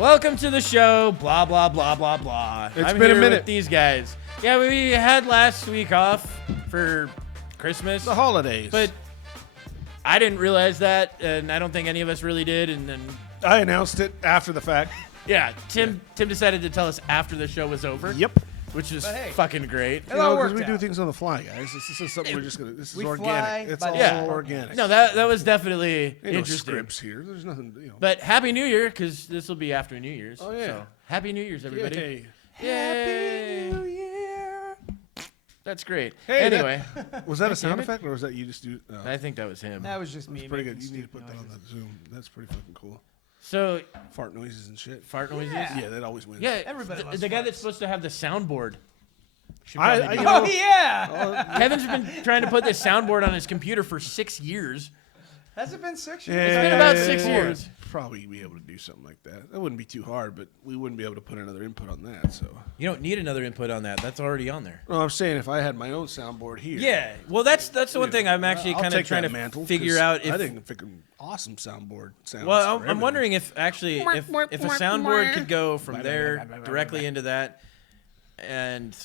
Welcome to the show. Blah blah blah blah blah. It's I'm been a here minute. with these guys. Yeah, we had last week off for Christmas, The holidays. but I didn't realize that, and I don't think any of us really did. And then, I announced it after the fact. yeah, Tim decided to tell us after the show was over. Yep. Which is But hey. fucking great. It all Because worked we do out. things on the fly, guys. This is something we're just gonna. This is We fly organic. It's by all the Yeah. organic. No, that was definitely Ain't no interesting. scripts here. There's nothing. You know. But Happy New Year, because this will be after New Year's. Oh, yeah. So, Happy New Year's, everybody. Yay. Yay. Happy New Year. That's great. Hey, anyway, Was that a sound damn it. effect, or was that you just do? I think that was him. That was just me. That's pretty good. making You need to put stupid that on noises. that Zoom. That's pretty fucking cool. So, Fart noises and shit. fart noises? Yeah. Yeah, that always wins. Yeah, Everybody loves the guy farts. that's supposed to have the soundboard. should I- probably you do know- Oh yeah. Kevin's been trying to put this soundboard on his computer for 6 years. Has it been 6 Yeah, years? It's been about 6 years. Probably be able to do something like that. That wouldn't be too hard, but we wouldn't be able to put another input on that. So, You don't need another input on that. That's already on there. well, I'm saying if I had my own soundboard here. Yeah. Well, that's the one thing I'm actually I'll kind of take trying that to mantle, figure 'cause out if. I think a freaking awesome soundboard sounds. Well, for I'm everything. wondering if actually if a soundboard could go from there directly into that, and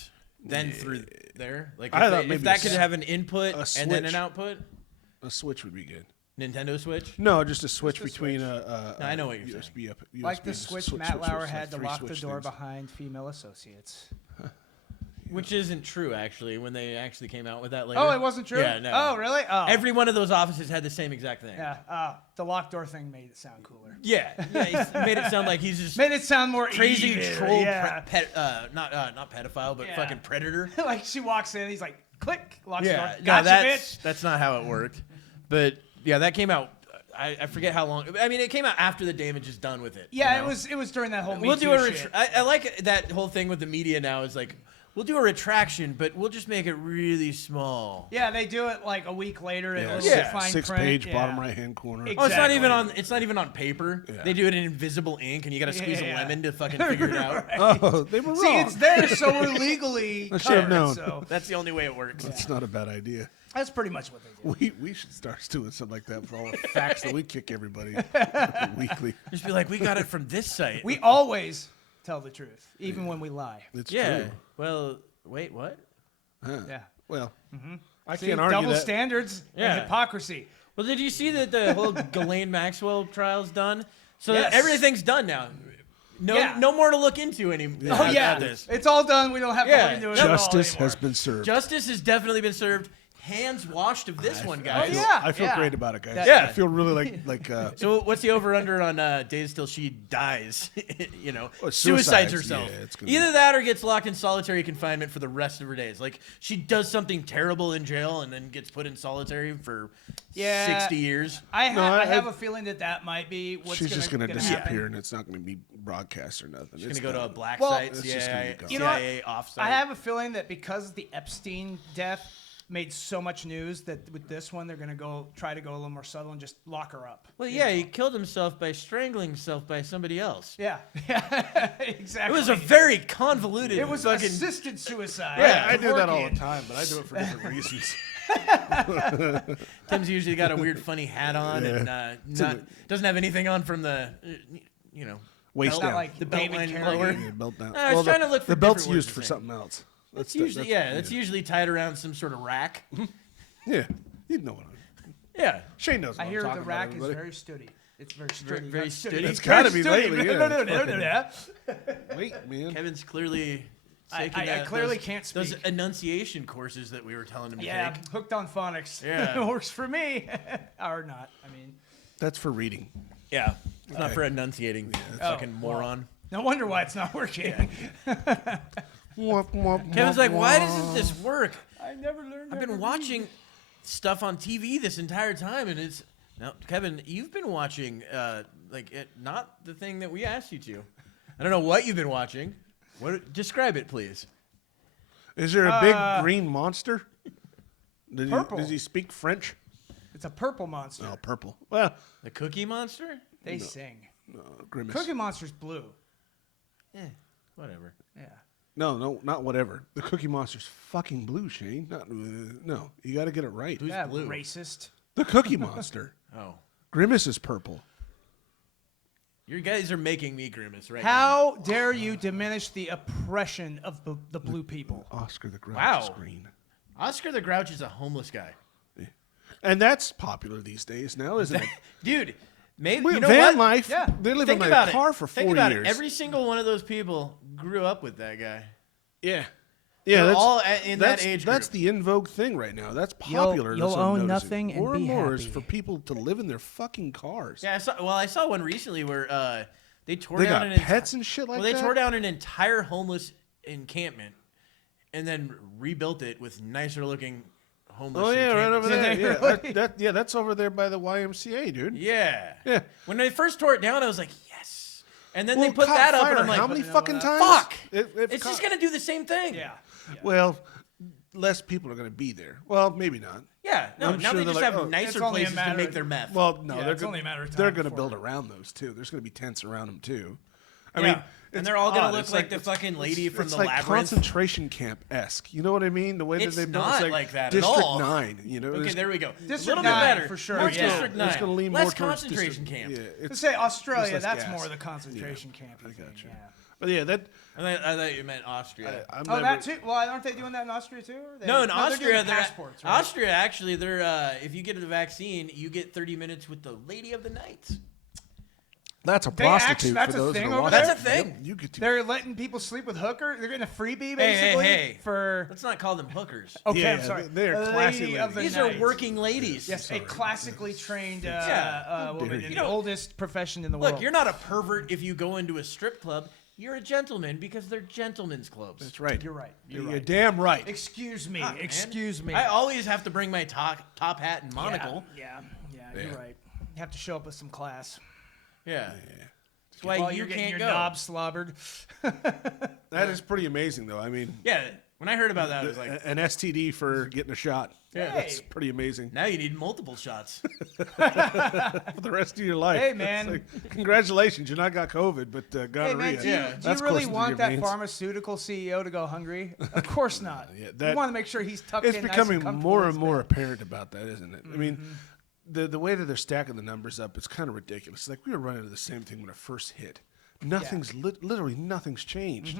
then through there. Like I thought if maybe that a could s- have an input a and then an switch. output. a switch would be good. Nintendo Switch. No, just a switch Just a between switch. a No, I know what you're USB up. USB, Like the just switch Matt Lauer had to three lock the switch door things. behind female associates. Which isn't true, actually, when they actually came out with that later. Oh, it wasn't true? Yeah, no. Oh, really? Oh. Every one of those offices had the same exact thing. Yeah. The locked door thing made it sound cooler. Yeah, he made it sound like he's just Made it sound more crazy evil. troll, Yeah. not pedophile, but Yeah. fucking predator. Like she walks in, he's like, click, locks the door. Yeah, Gotcha, bitch. that's not how it worked. But yeah, that came out. I forget how long. I mean, it came out after the damage is done with it. Yeah, you know? it was during that whole Me We'll do a. Too shit. I like that whole thing with the media now. Is like we'll do a retraction, but we'll just make it really small. Yeah, they do it like a week later. Yeah, It was Yeah. fine print. 6-page Yeah. bottom right hand corner. Exactly. Oh, it's not even on paper. Yeah. They do it in invisible ink, and you got to squeeze Yeah. a lemon to fucking figure it out. Oh, they were wrong. See, it's there, so we're legally I should have covered, known. So That's the only way it works. That's not a bad idea. that's pretty much what they do. We should start doing something like that for all the facts that we kick everybody weekly. Just be like, we got it from this site. We always tell the truth, even when we lie. It's yeah. true. Well, wait, what? Huh. Yeah. Well, I See, can't argue double that. standards Yeah. and hypocrisy. Well, did you see that the whole Ghislane Maxwell trial's done? So Yes. everything's done now. No, Yeah. no more to look into anymore. Oh yeah, This. it's all done. We don't have to Yeah. look into it at all Justice anymore. has been served. Justice has definitely been served. Hands washed of this one, guys. Oh, yeah. I feel great about it, guys. That- Yeah. I feel really like So what's the over/under on days till she dies? You know, Well, suicides suicides, herself. yeah, it's gonna Either be- that or gets locked in solitary confinement for the rest of her days. Like she does something terrible in jail and then gets put in solitary for Yeah. 60 years. I I- have a feeling that might be what's she's just gonna disappear, happen. and it's not gonna be broadcast or nothing. She's gonna go to a black Well, site, it's just gonna be CIA, gone. You know what? CIA offsite. I have a feeling that because the Epstein death made so much news that with this one they're gonna try to go a little more subtle and just lock her up. Well, yeah, he killed himself by strangling himself by somebody else. Yeah, exactly. It was a very convoluted. It was fucking. assisted suicide. Yeah, I do that all the Kevorkian. time, but I do it for different reasons. Tim's usually got a weird, funny hat on, Yeah. and doesn't have anything on from the, you know, Waist belt- down. Not like the David belt line Carradine. lower. Yeah, belt down. I was trying to look for the belt's different words used to for say. something else. That's usually that's usually tied around some sort of rack. Yeah, you know what I mean. Yeah. Shane knows. What I hear I'm the talking rack about, is everybody. very sturdy. It's very sturdy. very not sturdy. It's gotta be Very lately, sturdy. yeah. No, no, no, no, no. Wait, man. Kevin's clearly. I taking clearly those, can't Those speak. enunciation courses that we were telling him to Yeah, take. hooked on phonics. Yeah. It works for me. Or not. I mean, That's for reading. Yeah. It's not for enunciating. Fucking well, moron. no wonder why it's not working. Kevin's like, why doesn't this work? I never learned. I've been watching stuff on TV this entire time, and it's now, Kevin, you've been watching not the thing that we asked you to. I don't know what you've been watching. Describe it, please. Is there a big green monster? Purple. Does he speak French? It's a purple monster. Oh, purple. Well, The Cookie Monster? They sing. Grimace. Cookie Monster's blue. Whatever. Yeah. No, not whatever. The Cookie Monster's fucking blue, Shane. Not, no, you got to get it right. Who's Yeah, blue? racist. The Cookie Monster. Oh. Grimace is purple. You guys are making me grimace right How dare you diminish the oppression of the blue people? Oscar the Grouch Wow. screen. now. Oscar the Grouch is a homeless guy. And that's popular these days now, isn't it? Dude, maybe Well, you know van what? life. Yeah. They live Think in about a car it. for Think 4 about years. it. Every single one of those people grew up with that guy. Yeah, They're that's all in that that's, age That's group. the in vogue thing right now. That's popular. you'll that's what I'm own noticing. nothing and more be and more is happy. for people to live in their fucking cars. Yeah, I saw one recently where they tore They down got an pets and shit like well, they that? tore down an entire homeless encampment and then rebuilt it with nicer looking homeless. Oh yeah, right over encampments. there. Yeah, that's over there by the YMCA, dude. Yeah. Yeah. When they first tore it down, I was like, yes. And then Well, they put caught that up, fire and I'm like, how many you know fucking what? times? fuck. It It's caught- just gonna do the same thing. Yeah. Well, less people are going to be there. Well, maybe not. Yeah. No, I'm now sure they they're just like, have oh, nicer it's only a places to matter make of- their meth. Well, no, Yeah, they're it's only a matter of they're time going to before- build around those too. There's going to be tents around them too. I Yeah. mean, and it's they're all gonna odd. look It's like the fucking lady from it's the like Labyrinth. concentration camp-esque. You know what I mean? The way It's that they built not it's like that at District all. 9. You know, Okay, there we go. District a little bit 9, better for sure, More yeah. District 9. It's going to lean Less more towards concentration district, camp. Yeah, To say Australia, less that's gas. more the concentration camp. I thing, got you. Yeah. But yeah, that. I thought you meant Austria. I'm Oh, never- that too. Well, aren't they doing that in Austria too? Or No, in they're Austria, doing they're passports. Right? Austria actually, they're if you get the vaccine, you get 30 minutes with the Lady of the Night. That's a They prostitute that's for a those thing that are over watching. there? That's a thing. Yep, you get to. They're letting people sleep with hookers. They're getting a freebie Hey, basically hey. for. Let's not call them hookers. Okay, Yeah, I'm sorry. they're A classy lady of the These night. are working ladies. Yes, a classically trained Yeah. woman you. in You the know- oldest profession in the Look, world. you're not a pervert if you go into a strip club. You're a gentleman because they're gentlemen's clubs. That's right. You're right. You're damn right. Excuse me. Ah, man. Excuse me. I always have to bring my top hat and monocle. Yeah, Yeah. you're right. You have to show up with some class. Yeah. That's why While you you're getting can't your go. knob slobbered. That is pretty amazing, though. I mean, Yeah. When I heard about that, I was like, an STD for getting a shot. Yeah. That's Hey. pretty amazing now you need multiple shots. for the rest of your life. Hey, It's man. like, congratulations, you not got COVID, but gonorrhea. Hey man, do you, Yeah. do you That's really coursing through want your that veins. pharmaceutical CEO to go hungry? Of course not. Yeah, You that- want to make sure he's tucked It's in. becoming nice and more comfortable and in more his bed. apparent about that, isn't it? I mean, the way that they're stacking the numbers up, it's kind of ridiculous. Like we were running into the same thing when it first hit. Nothing's literally nothing's changed.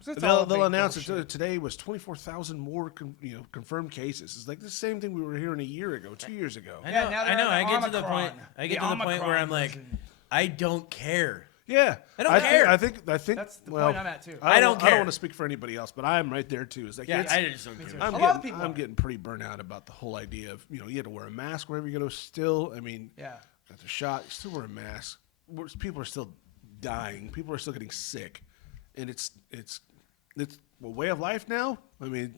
So it's all They'll big announce bullshit. today was 24,000 more confirmed cases. It's like the same thing we were hearing a year ago, 2 years ago. I Yeah, know. now I they're know. on I the get to the Omicron. point. I get The to the point where Omicron I'm like, version. I don't care. Yeah, I don't care. I think. That's the well, point I'm at, too. I don't I care. don't want to speak for anybody else, but I'm right there too. It's like Yeah, it's, I just don't care. I'm A lot getting, of people I'm are. getting pretty burnt out about the whole idea of you had to wear a mask wherever you go. Still, I mean, Yeah. got the shot, you still wear a mask. People are still dying. People are still getting sick, and it's a way of life now. I mean,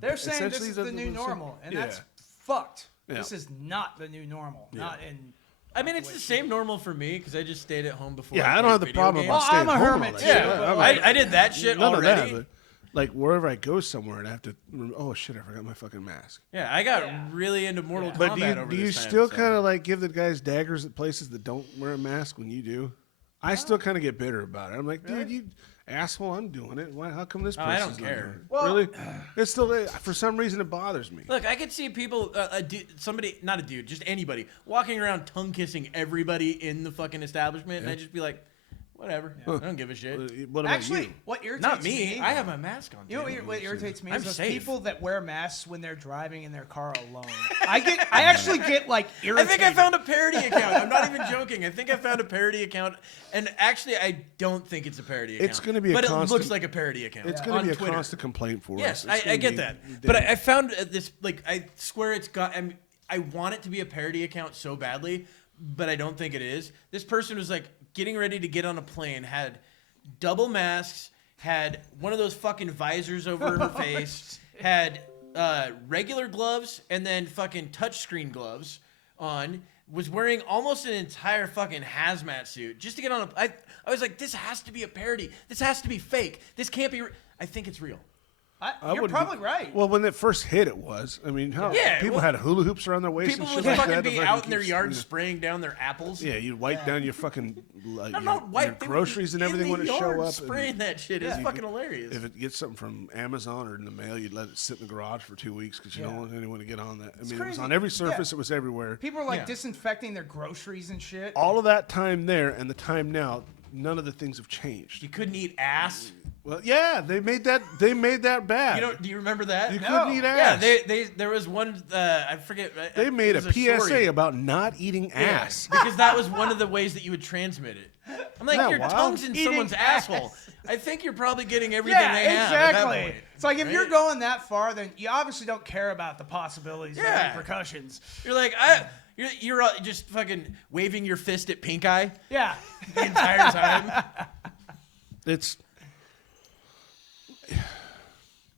They're saying this essentially is the new normal, and that's yeah. fucked. Yeah. This is not the new normal. Not in. I mean, it's the same normal for me because I just stayed at home before. Yeah, I I don't played have the video problem games. about Well, staying I'm a home hermit, all that too, shit. Yeah, but I did that shit none already. of that. But like wherever I go somewhere and I have to, oh shit, I forgot my fucking mask. Yeah, I got Yeah. really into Mortal Kombat But over do you this time, still so. kind of like give the guys daggers at places that don't wear a mask when you do? I still kind of get bitter about it. I'm like, dude, you asshole, I'm doing it. Why? How come this Oh, person's I don't not care. doing it? Well- Really? It's still for some reason it bothers me. Look, I could see people, somebody, not a dude, just anybody, walking around tongue kissing everybody in the fucking establishment, and I'd just be like, whatever, I don't give a shit. What about Actually, you? what irritates Not me. I have my mask on. You know dude. what irritates me I'm is those safe. people that wear masks when they're driving in their car alone. I actually get like I irritated. think I found a parody account. I'm not even joking. I think I found a parody account, and actually, I don't think it's a parody account. It's gonna be a but it constant- looks like a parody account. It's going on to be a Twitter. constant complaint for Yes, us. It's I gonna get be- that. But I found this, like, I swear it's got, I want it to be a parody account so badly, but I don't think it is. This person was, like, getting ready to get on a plane, had double masks, had one of those fucking visors over her face, had regular gloves, and then fucking touchscreen gloves on, was wearing almost an entire fucking hazmat suit just to get on a... I was like, this has to be a parody. This has to be fake. This can't be... I think it's real. You're wouldn't probably right. Well, when it first hit, it was. I mean, people had hula hoops around their waist People and would shit like fucking that. be to out in their keep- yard spraying down their apples. Yeah, you'd wipe down your fucking Not wipe. your They would groceries be and everything in when the it show yard up. spraying and that shit. It's fucking hilarious. if it gets something from Amazon or in the mail, you'd let it sit in the garage for 2 weeks because you don't want anyone to get on that. I mean, it was crazy. on every surface. Yeah. It was everywhere. People are like disinfecting their groceries and shit. All of that time there and the time now, none of the things have changed. You couldn't eat ass. Well, yeah, they made that. They made that bad. Do you remember that? You couldn't eat Yeah, ass. there was one. I forget. They made a it was PSA story. about not eating ass. because that was one of the ways that you would transmit it. I'm like, Isn't that your wild? tongue's in Eating someone's ass. asshole. I think you're probably getting everything they have. At that exactly. point, It's like if you're right? going that far, then you obviously don't care about the possibilities or Yeah. repercussions. You're like, you're just fucking waving your fist at pink eye Yeah. the entire time. It's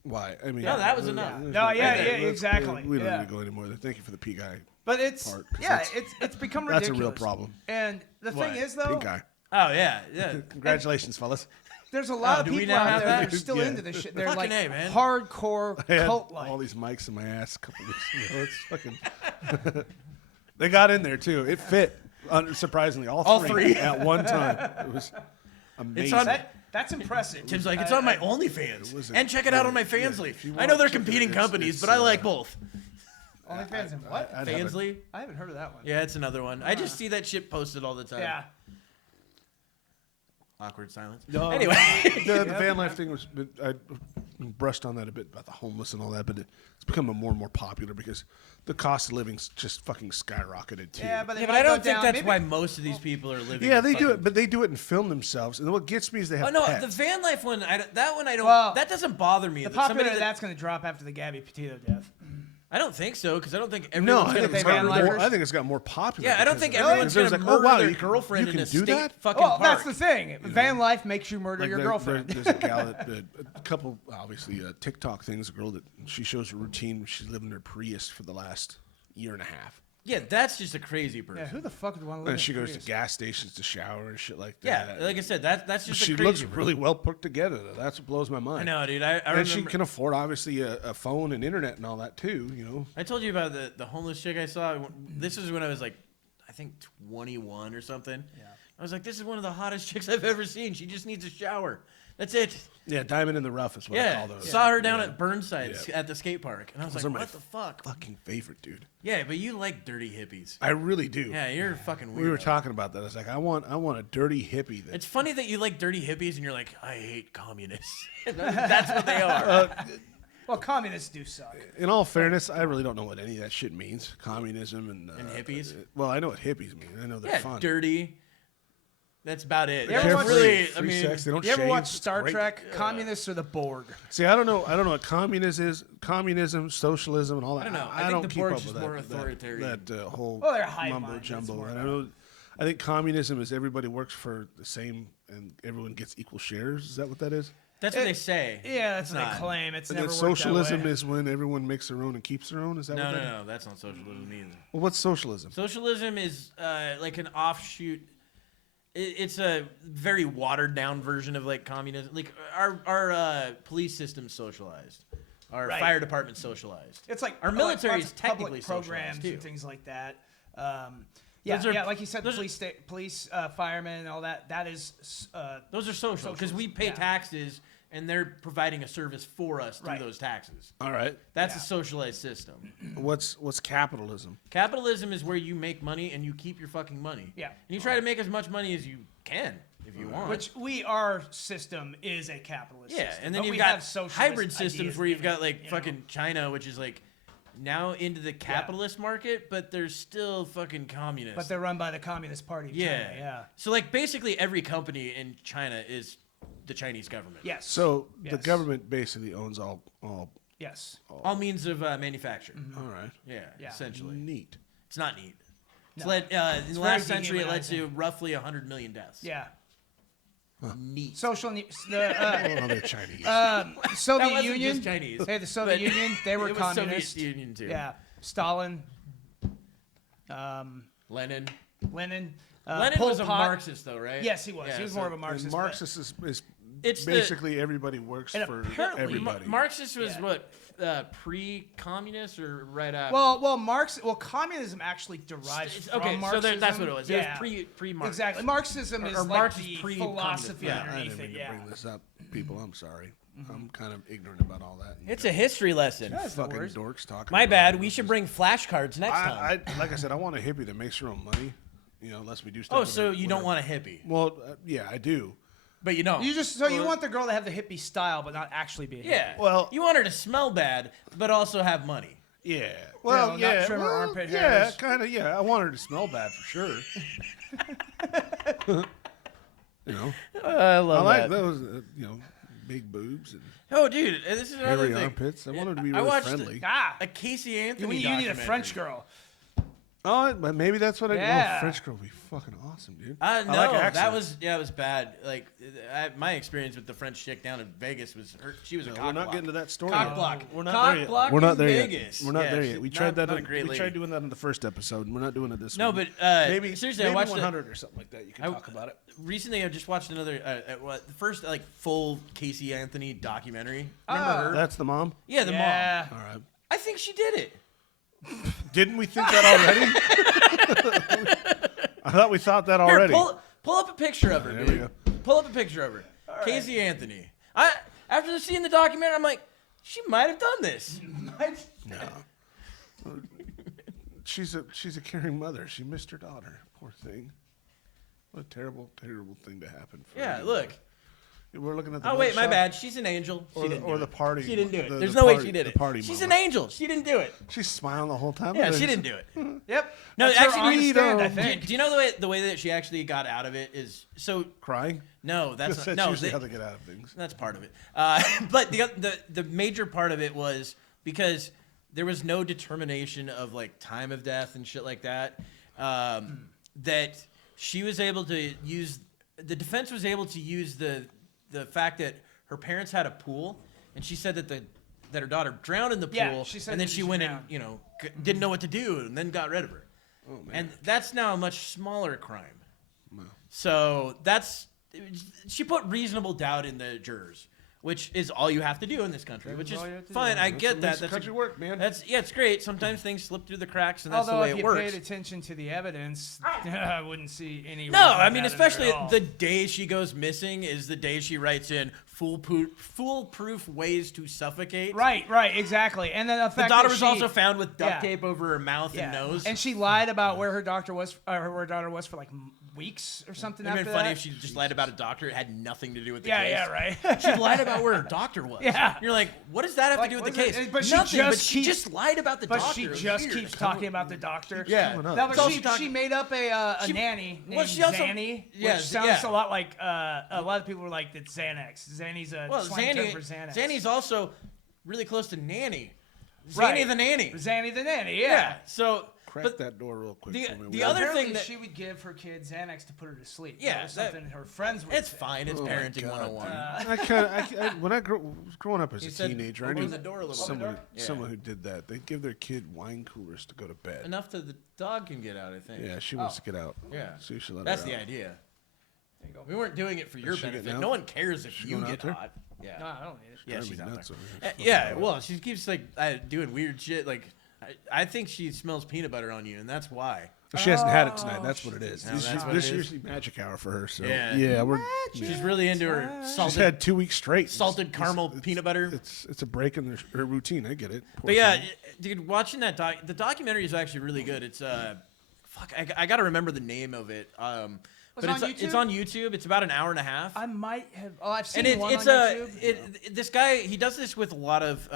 why. I mean, No, that was enough. No, yeah, Right. exactly. We don't Yeah. need to go anymore. Thank you for the pink eye. But it's Part, 'cause yeah, that's- it's become That's ridiculous. a real problem. And the What? thing is, though, Pink eye. Oh yeah, yeah. Congratulations, fellas. there's a lot of do we people now out have there that that? are still Yeah. into this shit. They're Fucking like A, man. hardcore I had cult like. all these mics in my ass a couple weeks ago. It's fucking. They got in there too. It fit. Surprisingly, all three at one time. It was amazing. on- That's impressive. Tim's like, it's on my OnlyFans, was and check it out on my Fansly. if you I know want they're to check it, competing it's- companies, it's, but I like both. OnlyFans and what? I'd have a- Fansly? I haven't heard of that one. Yeah, it's another one. I just see that shit posted all the time. Yeah. Awkward silence. No, Anyway. the van life thing was. I brushed on that a bit about the homeless and all that, but it's become more and more popular because the cost of living's just fucking skyrocketed too. Yeah, but, they Yeah, but might I go don't think down- that's maybe- why most of these people are living. Yeah, they do fucking- it, but they do it and film themselves. And what gets me is they have Oh no, pets. the van life one. That one I don't. Well, that doesn't bother me. The That somebody popularity of that- that's going to drop after the Gabby Petito death. I don't think so because I don't think No, everyone's I gonna think, it's van murder. got more, lifers? I think it's got more popular. Yeah, I don't because think of that. everyone's Because gonna there's like, murder oh, wow, their you can, girlfriend you in can a do state that? fucking Well, park. that's the thing. Van life makes you murder Like your there- girlfriend. there's a gal that a couple, obviously, TikTok things. A girl that she shows a routine. She's living in her Prius for the last year and a half. Yeah, that's just a crazy person. Yeah, who the fuck would want to live And in she goes Prius? to gas stations to shower and shit like Yeah, that. like I said, that's just she a looks crazy person. really well put together. Though. That's what blows my mind. I know, dude. I And remember. she can afford obviously a phone and internet and all that too. You know. I told you about the homeless chick I saw. This is when I was like, I think 21 or something. Yeah. I was like, this is one of the hottest chicks I've ever seen. She just needs a shower. That's it. Yeah, diamond in the rough is what I Yeah. call those. Saw her down Yeah. at Burnside Yeah. at the skate park, and I was Those like, are my what the fuck? Fucking favorite, dude. Yeah, but you like dirty hippies. I really do. Yeah, you're fucking weird. We were talking about that. I was like, I want a dirty hippie. That It's funny that you like dirty hippies, and you're like, I hate communists. That's what they are. Well, communists do suck. in all fairness, I really don't know what any of that shit means. Communism and hippies? Well, I know what hippies mean. I know they're Yeah, fun. dirty. That's about it. You ever That's watch- really, I free mean, sex. They don't You ever shave. watch It's Star great. Trek? Communists are the Borg. See, I don't know what communism is. Communism, socialism, and all that. I don't know. I I think don't the keep Borg's up just with more that. authoritarian. That whole Well, they're hive mumbo mind, that's jumbo. more And I know. I think communism is everybody works for the same and everyone gets equal shares. Is that what that is? that's what they say. Yeah, that's It's what not. they claim. It's And never then worked socialism that way. is when everyone makes their own and keeps their own. Is that No, what no, that is? no. That's not socialism either. Well, what's socialism? Socialism is like an offshoot. It's a very watered down version of like communism. Like our police system's socialized, our Right. fire department's socialized. It's like Our military lots is of public technically programs socialized, too. and things like that. Yeah, Those are- yeah, like you said, those are- police, firemen, and all that. That is Those are social because we pay yeah. taxes and they're providing a service for us through Right. those taxes. All right. That's Yeah. a socialized system. What's capitalism? Capitalism is where you make money and you keep your fucking money. Yeah. And you try to make as much money as you can if you want. which our system is a capitalist yeah, system. and then but you've we got have socialist hybrid systems ideas where you've in got it, like you fucking know? China, which is like now into the capitalist market, but they're still fucking communist. But they're run by the Communist Party of yeah. China. Yeah. So like basically every company in China is the Chinese government. Yes. So the Yes. government basically owns all. Yes. All means of manufacture. Mm-hmm. All right. Yeah, Yeah. essentially. Neat. It's not neat. It's No. led, in the very last century, it led to dehumanizing. roughly 100 million deaths. Yeah. Neat. Social the Well, they're Chinese. Soviet That wasn't Union. just Chinese. Hey, the Soviet but Union. They were it was communist. Soviet Union too. Yeah. Stalin. Lenin. Lenin. Lenin Pol was a Pot. Marxist, though, right? Yes, he was. Yeah, he was so- more of a Marxist. And Marxist is It's basically everybody works And for apparently everybody. Marxist was Yeah. what pre-communist or right after? Well, communism actually derives from okay, so Marxism. that's what it was. Yeah. It was pre-Marx. Exactly. Marxism Or is like Marx is the pre-communist. philosophy Yeah, I didn't underneath mean it. to Yeah. bring this up, people. I'm sorry. I'm kind of ignorant about all that. It's a history lesson. That's no fucking worries. dorks talking. My about bad. it. We should bring flashcards next time. I like I said, I want a hippie that makes her own money. Unless we do stuff. Oh, with so her- you with don't her- want a hippie, Well, yeah, I do. but you don't. You want the girl to have the hippie style, but not actually be a hippie. Yeah. Well- you want her to smell bad, but also have money. Yeah. Well, not yeah. trim her well, armpit yeah, hairs. kind of. Yeah, I want her to smell bad for sure. I love I like that. those. Big boobs and Oh, dude, this is another hairy thing. armpits. I want her to be I really watched friendly. a Casey Anthony. You need a documentary. French girl. Oh, but maybe that's what I. Yeah. Oh, French girl would be fucking awesome, dude. No, I like that accents. was bad. Like my experience with the French chick down in Vegas was she was a No, cock we're not block. getting to that story. Cock yet. block. We're not Cock there yet. block We're not in there Vegas. yet. We're not Yeah, there she's yet. We not- tried that. not a great We lady. tried doing that in the first episode, and we're not doing it this No, one. but maybe seriously, maybe I watched 100 or something like that. You can talk about it. Recently, I just watched another the first full Casey Anthony documentary. Remember her? That's the mom. Yeah, the mom. All right. I think she did it. Didn't we think that already? I thought we thought that already. Here, pull up a picture of her, There dude. we go. Pull up a picture of her. Casey Anthony. After seeing the documentary, I'm like, she might have done this. No. She's a caring mother. She missed her daughter. Poor thing. What a terrible, terrible thing to happen. For Yeah, anyone. look. We're looking at the. Oh wait, my mugshot. bad. She's an angel. She Or the- didn't or do the it. party- She didn't do it. the- There's the no way party- she did the it. party She's mama. an angel. She didn't do it. She's smiling the whole time. Yeah, Look at she this. didn't do it. Yep. No, That's her actually, on the stand, I do- think. Do you know the way that she actually got out of it is so? Crying. No, that's That's no. usually how they get out of things. That's part of it. But the major part of it was because there was no determination of time of death and shit like that. That she was able to use. The defense was able to use the fact that her parents had a pool, and she said that her daughter drowned in the pool, Yeah, she said and then that she she went drowned. and didn't know what to do, and then got rid of her. Oh man. And that's now a much smaller crime. Wow. So she put reasonable doubt in the jurors, which is all you have to do in this country, which is all you have to fine. do. I That's get what that. makes the country work, man. It's great. Sometimes things slip through the cracks, and that's Although the way if it you works. paid attention to the evidence, I wouldn't see any. No, reason I of mean, that in especially it at all. the day she goes missing is the day she writes in foolproof ways to suffocate. Right, exactly. And then the The fact daughter that was she, also found with duct yeah. tape over her mouth and yeah. nose. And she lied about where her doctor was, where her daughter was for weeks or something. It'd after been funny that. if she just lied about a doctor. It had nothing to do with the Yeah, case. yeah, right. She lied about where her doctor was. Yeah. You're like, what does that have Like, to do with the was it- case? but she Nothing, just but she keeps- just lied about the But doctor. she It was just weird. keeps talking about the doctor. Yeah. coming up. No, but So she, she she made up a She- nanny named well, she also- Zanny, yeah, which sounds yeah. a lot like a lot of people were like, it's Xanax. Zanny's a Well, slang term for Xanax. Zanny's also really close to Nanny. Zanny Right. the Nanny. Zanny the nanny, Yeah. yeah. So, Crack but that door real quick. the- for me. the Will. other Apparently thing that- she would give her kid Xanax to put her to sleep. Yeah, That was that- something her friends would it's say. fine. It's Oh my parenting God. 101. I kind of when I was growing up as He a said, teenager, I "Open knew the door a little bit." someone Yeah. someone who did that. They give their kid wine coolers to go to bed. Enough that the dog can get out, I think. Yeah, she wants to get out. Yeah. So you should let That's her the out. idea. We weren't doing it for your she getting benefit. out? No one cares if She you going get out there? hot. Yeah. No, I don't need it. Yeah, Driving she's me out nuts there. over here. It's Yeah, fucking well, she keeps doing weird shit. I think she smells peanut butter on you, and that's why. She hasn't had it tonight. That's what it is. No, This, that's what this it is. usually magic hour for her. So Yeah. we're. She's really into her She's salted, had 2 weeks straight. salted caramel peanut butter. It's a break in her routine. I get it. Poor But yeah, thing. dude, watching that the documentary is actually really good. It's fuck, I gotta remember the name of it. Was But it on it's YouTube? on YouTube. It's about an hour and a half. I might have. Oh, I've seen And one it's on YouTube. this guy, he does this with a lot of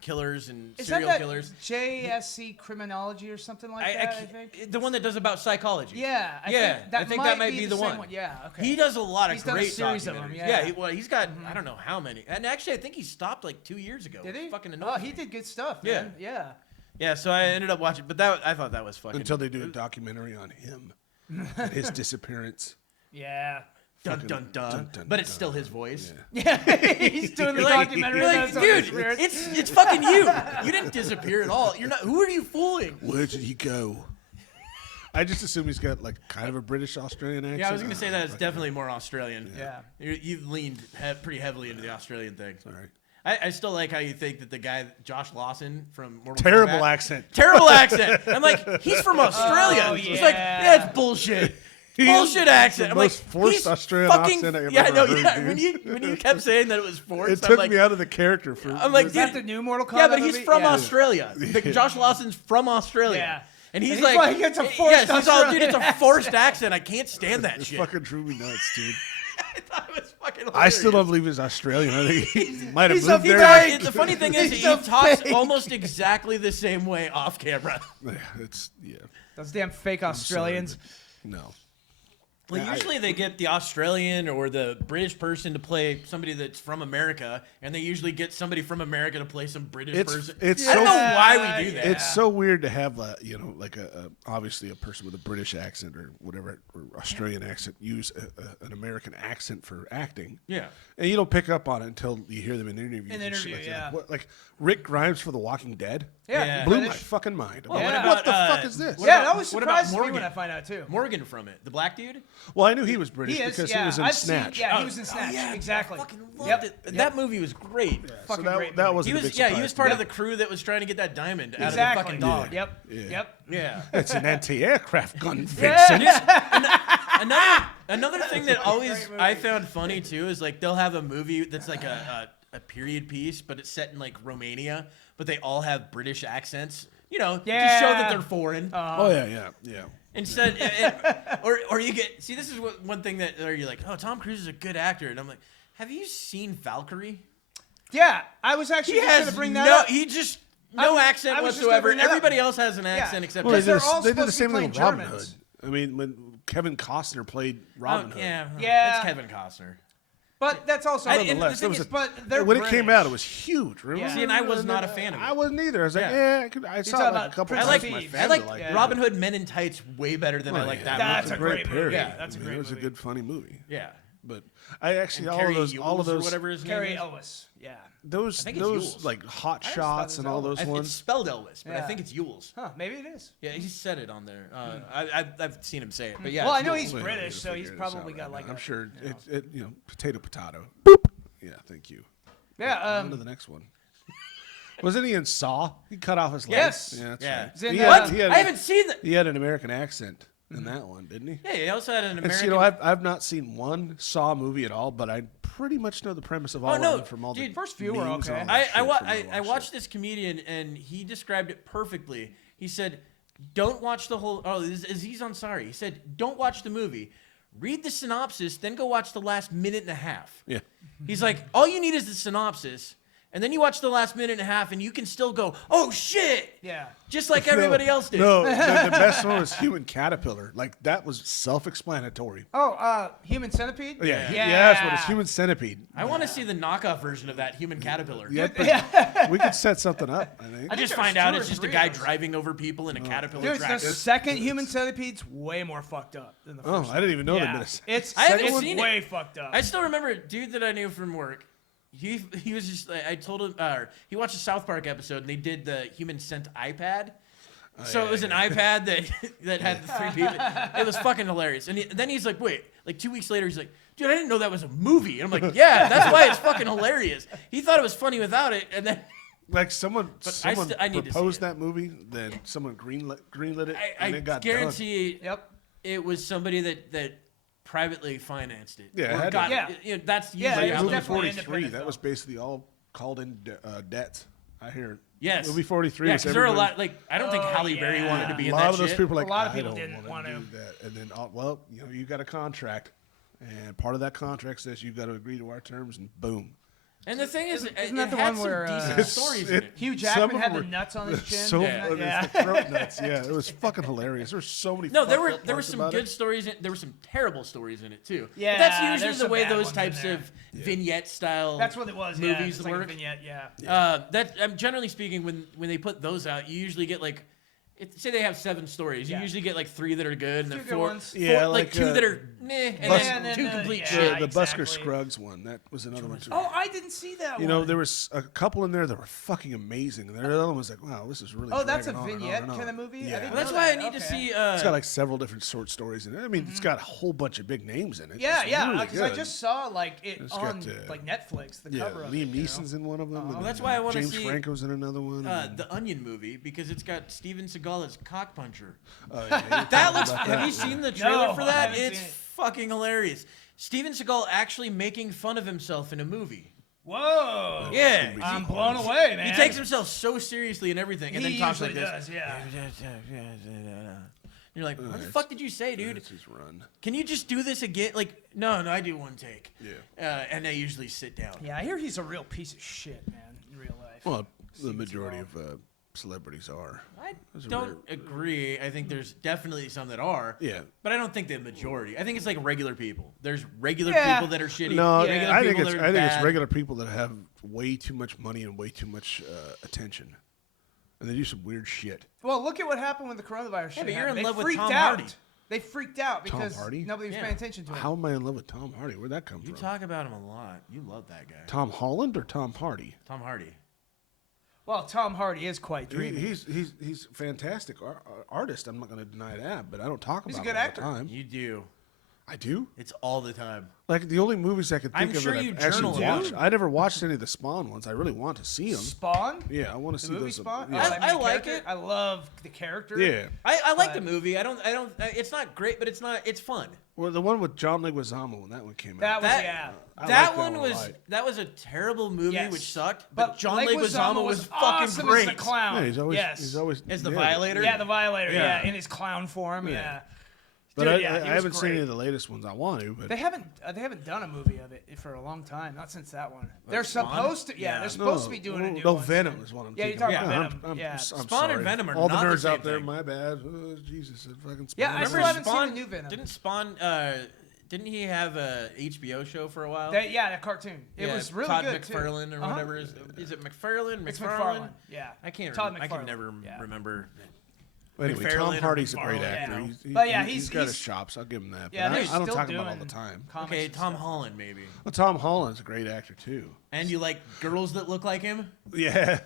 killers and Is that serial that killers. JSC Criminology or something like that? I think. The one that does about psychology. Yeah, I think that might be the same one. Yeah, okay. He does a lot of He's done a great series of them, documentaries. yeah. He's got I don't know how many. And actually, I think he stopped 2 years ago. Did he? Fucking Oh, annoying. he did good stuff. Yeah. Man. Yeah. Yeah, so I ended up watching, but I thought that was fucking. Until they do a documentary on him, and his disappearance. Yeah. dun fucking dun dun. dun, dun, But it's dun. still his voice. Yeah. He's doing the You're like, documentary. you're like, that's on dude, his spirit. it's fucking you. You didn't disappear at all. You're not. Who are you fooling? Where did he go? I just assume he's got like kind of a British Australian accent. Yeah, I was gonna say that it's definitely more Australian. Yeah. You've leaned pretty heavily into the Australian thing. All right. I still like how you think that the guy Josh Lawson from Mortal Terrible Kombat, accent. terrible accent. I'm like, he's from Australia. Oh, He's like, yeah, it's bullshit. Bullshit accent. I'm like, most forced he's Australian fucking, accent I've yeah, ever no, heard, yeah. dude. When you kept saying that it was forced, It I'm took like, me out of the character for. I'm like, Is that dude, the new Mortal Kombat yeah, but he's movie? from Yeah. Australia. Like, Josh Lawson's from Australia. Yeah. And he's he's like, like, it's a forced yes, he's all, dude, it's a Australian forced accent. I can't stand that It shit. fucking drew me nuts, dude. I thought it was fucking I still don't hilarious. believe he's Australian. I think he might have he's a moved there. fake. The funny thing is, He's he a talks fake. almost exactly the same way off camera. Yeah, it's yeah. Those damn fake Sorry, Australians. but no. Well, Yeah, usually they get the Australian or the British person to play somebody that's from America, and they usually get somebody from America to play some British person. It's I don't so know why we do that. It's so weird to have like a obviously a person with a British accent or whatever or Australian accent use an American accent for acting. Yeah. And you don't pick up on it until you hear them in interviews. In and shit interview, like that. yeah. What, like Rick Grimes for The Walking Dead? Yeah. Blew my British. fucking mind. I'm Well, like, what what about, the fuck is this? what Yeah, about- it always what about surprises me Morgan? when I find out too. Morgan from it, the black dude. Well, I knew he was British He is, because yeah. he was in I've Snatch. Seen, yeah, he Oh, was in oh, Snatch. yeah, Exactly. I fucking loved Yep. it. That movie was great. So Fucking that, great that movie. was He a was, big yeah, he surprise was to part me. of the crew that was trying to get that diamond out of Exactly. the fucking dog. Yep. Yeah. Yep. Yeah. It's an anti-aircraft gun, Vincent. Another thing that always I found funny too is like they'll have a movie that's like a period piece, but it's set in like Romania, but they all have British accents. You know, to show that they're foreign. Oh yeah. Instead, or you get this is one thing that or you're like, oh, Tom Cruise is a good actor, and I'm like, have you seen Valkyrie? Yeah, I was actually He just going has to bring that no, up. he just no accent I was just gonna whatsoever. bring that up. Everybody else has an accent except Well, his. they're all they did the supposed to be same thing with playing Robin Hood. Germans. I mean, when Kevin Costner played Robin Hood. Yeah, Yeah. it's Kevin Costner. But that's also I- and the Nonetheless, thing that was is- but they're when it came British. out, it was huge. Remember? Yeah. See, and I was not a fan of it. I wasn't either. I was like, Yeah. I saw talking it like about a couple Prince times. of with my Thieves. I family like liked it. Robin Hood Men in Tights way better than I Oh, like yeah. that. That's movie. a great movie. parody. Yeah, that's a I mean, great It was a movie. good, funny movie. Yeah. But I actually And all Carrie of those, Ewells or those, whatever his name Carrie is. Ellis. Yeah. those, I think it's those Ewells. like hot I just thought it shots was and all Ellis. those It's ones. spelled Elvis, but I Yeah. think it's Ewells. Huh, maybe it is. Yeah, he said it on there. I've seen him say it, but yeah. Well, I it's know Ewells. he's Well, yeah, British, we'll so he's figure this probably out got right like now. I'm a, sure you know. potato. Yeah, thank you. Yeah. On to the next one. Wasn't he in Saw? He cut off his Yes. legs. Yeah, that's Yeah. right. He's in, He What? had- I haven't seen that. He had an American accent in that one, didn't he? Yeah, he also had an And American. see, I've not seen one Saw movie at all, but I pretty much know the premise of all Oh, no, of them from all dude, the first few were memes and okay. all that I shit from watched this comedian and he described it perfectly. He said, "Don't watch the whole." Oh, Aziz Ansari. He said, "Don't watch the movie. Read the synopsis, then go watch the last minute and a half." Yeah. He's like, all you need is the synopsis, and then you watch the last minute and a half, and you can still go, "Oh shit!" Yeah. Just like everybody else did. No, the best one was Human Caterpillar. Like that was self-explanatory. Oh, Human Centipede? Yeah, Yeah. that's what it's Human Centipede. I want to see the knockoff version of that Human Caterpillar. Yeah, but we could set something up. I think. I just there's find out two it's or just a three guy of those. driving over people in a caterpillar Dude, the tractor. second Human Centipede's way more fucked up than the Oh, first I didn't even know yeah. they made It's, I haven't it's seen it. way fucked up. I still remember a dude that I knew from work. He was just like, I told him he watched a South Park episode and they did the Human Scent iPad. So it was an iPad that had the three people. It was fucking hilarious. And then he's like, wait, like 2 weeks later, he's like, dude, I didn't know that was a movie. And I'm like, yeah, that's why it's fucking hilarious. He thought it was funny without it, and then Like someone I need to see proposed it. that movie, then someone greenlit it, I and it got guarantee Yep. it was somebody that privately financed it. Yeah, it Or had to got, be. Yeah. you know, that's Yeah, usually it done. how was Movie it definitely 43. independent That film. was basically all called in debts. I hear. Yes. Movie 43 Yeah, was because there are a everybody- lot. Like I don't think Oh, Halle Berry yeah. wanted to be A in lot that of those shit. people are like, A lot of I people don't didn't wanna want to. do that. And then, well, you got a contract, and part of that contract says you've got to agree to our terms, and boom. And the thing is, Isn't it that the had one some where, decent stories in it. Hugh some Jackman of had them the were nuts on his chin. So Yeah. it was the throat nuts. Yeah, it was fucking hilarious. There were so many. No, there were fucked up parts some about good it. stories. There were some terrible stories in it too. Yeah, but that's usually there's the some way bad those ones in types there. of vignette style. That's what it was. Yeah, movies it's like a work. vignette. Yeah. That generally speaking, when they put those out, you usually get like say they have 7 stories. You Yeah. usually get like 3 that are good, and then Few good 4, ones. Yeah, like like, 2 that are meh, and Bus- then 2 complete yeah. shit. The Busker exactly. Scruggs one. That was another one. Too. Oh, I didn't see that You one. know, there was a couple in there that were fucking amazing, and the other one was like, wow, this is really. Oh, that's a dragging on and on vignette and on. kind of movie? I Yeah. didn't Well, that's know why I that. need to Okay. see. It's got like several different short stories in it. I mean, it's got a whole bunch of big names in it. Yeah, It's yeah, really because I good. just saw like it It's on got, like Netflix, the Yeah, cover of Liam it. you Neeson's in one of them. and that's why I wanna James see, Franco's in another one. and- the Onion movie because it's got Steven Seagal as cock puncher. oh, yeah, you That talked looks. about Have that, you yeah. seen the trailer No, for I that? haven't It's seen it. fucking hilarious. Steven Seagal actually making fun of himself in a movie. Whoa. Yeah, I'm blown away, man. he takes himself so seriously and everything, and He then talks like usually this. does, yeah. You're like, what the fuck did you say, dude? That's his run. Can you just do this again? Like, no, I do one take. Yeah. And I usually sit down. Yeah, I hear he's a real piece of shit, man, in real life. Well, the Steven majority Seagal. of celebrities are. I Those are don't rare. agree. I think there's definitely some that are. Yeah. But I don't think the majority. I think it's like regular people. There's regular Yeah. people that are shitty. No, regular I think people it's that are I think it's bad. regular people that have way too much money and way too much attention, and they do some weird shit. Well, look at what happened when the coronavirus shit but you're happened. in They love with freaked Tom out. Hardy. They freaked out Tom because Hardy? nobody was Yeah. paying attention to him. How am I in love with Tom Hardy? Where'd that come You from? talk about him a lot. You love that guy. Tom Holland or Tom Hardy? Tom Hardy. Well, Tom Hardy is quite He- dreamy. he's a fantastic artist. I'm not going to deny that, but I don't talk He's a about good him actor. all the time. You do. I do. It's all the time. Like the only movies I could think I'm of sure that you I've actually journal about watched. it. I never watched any of the Spawn ones. I really want to see them. Spawn? Yeah, I want to The see movie those. Spawn? Yeah. Oh, that I main like character? it. I love the character. Yeah. I like the But- movie. I don't. It's not great, but it's fun. Well, the one with John Leguizamo when that one came That out. was, That- yeah. I that like one a was lot. a terrible movie Yes. which sucked. But John Leguizamo Leguizamo was awesome fucking great. as the clown. Yeah, he's always yes. he's always As the yeah. Violator? Yeah, the Violator. Yeah. Yeah, in his clown form. Yeah. But Dude, I, yeah, I he was haven't seen great. any of the latest ones. I want to, but They haven't done a movie of it for a long time. Not since that one. They're Spawn? supposed to. Yeah, Yeah. they're supposed to be doing a new no one Venom soon. is what I'm Yeah, thinking. you're talking Yeah. about Venom. Yeah. I'm Spawn sorry. and Venom are all the not the nerds same out there. thing. My bad. Oh, Jesus, fucking Spawn. Yeah, I and still Venom. haven't seen the new Venom. Didn't Spawn? Didn't he have a HBO show for a while? Yeah, the cartoon. It Yeah, was really Todd good McFarlane too. or whatever. Is it McFarlane? It's McFarlane. Yeah. I can't. Todd I can McFarlane. never Yeah. remember. Anyway, McFarlane Tom or Hardy's a great McFarlane, actor. yeah. He's, But he's got his he's- chops. I'll give him that. Yeah, But they're I don't still talk about him all doing the time. comics Okay, and Tom stuff. Holland maybe. Well, Tom Holland's a great actor too. And you like girls that look like him? Yeah.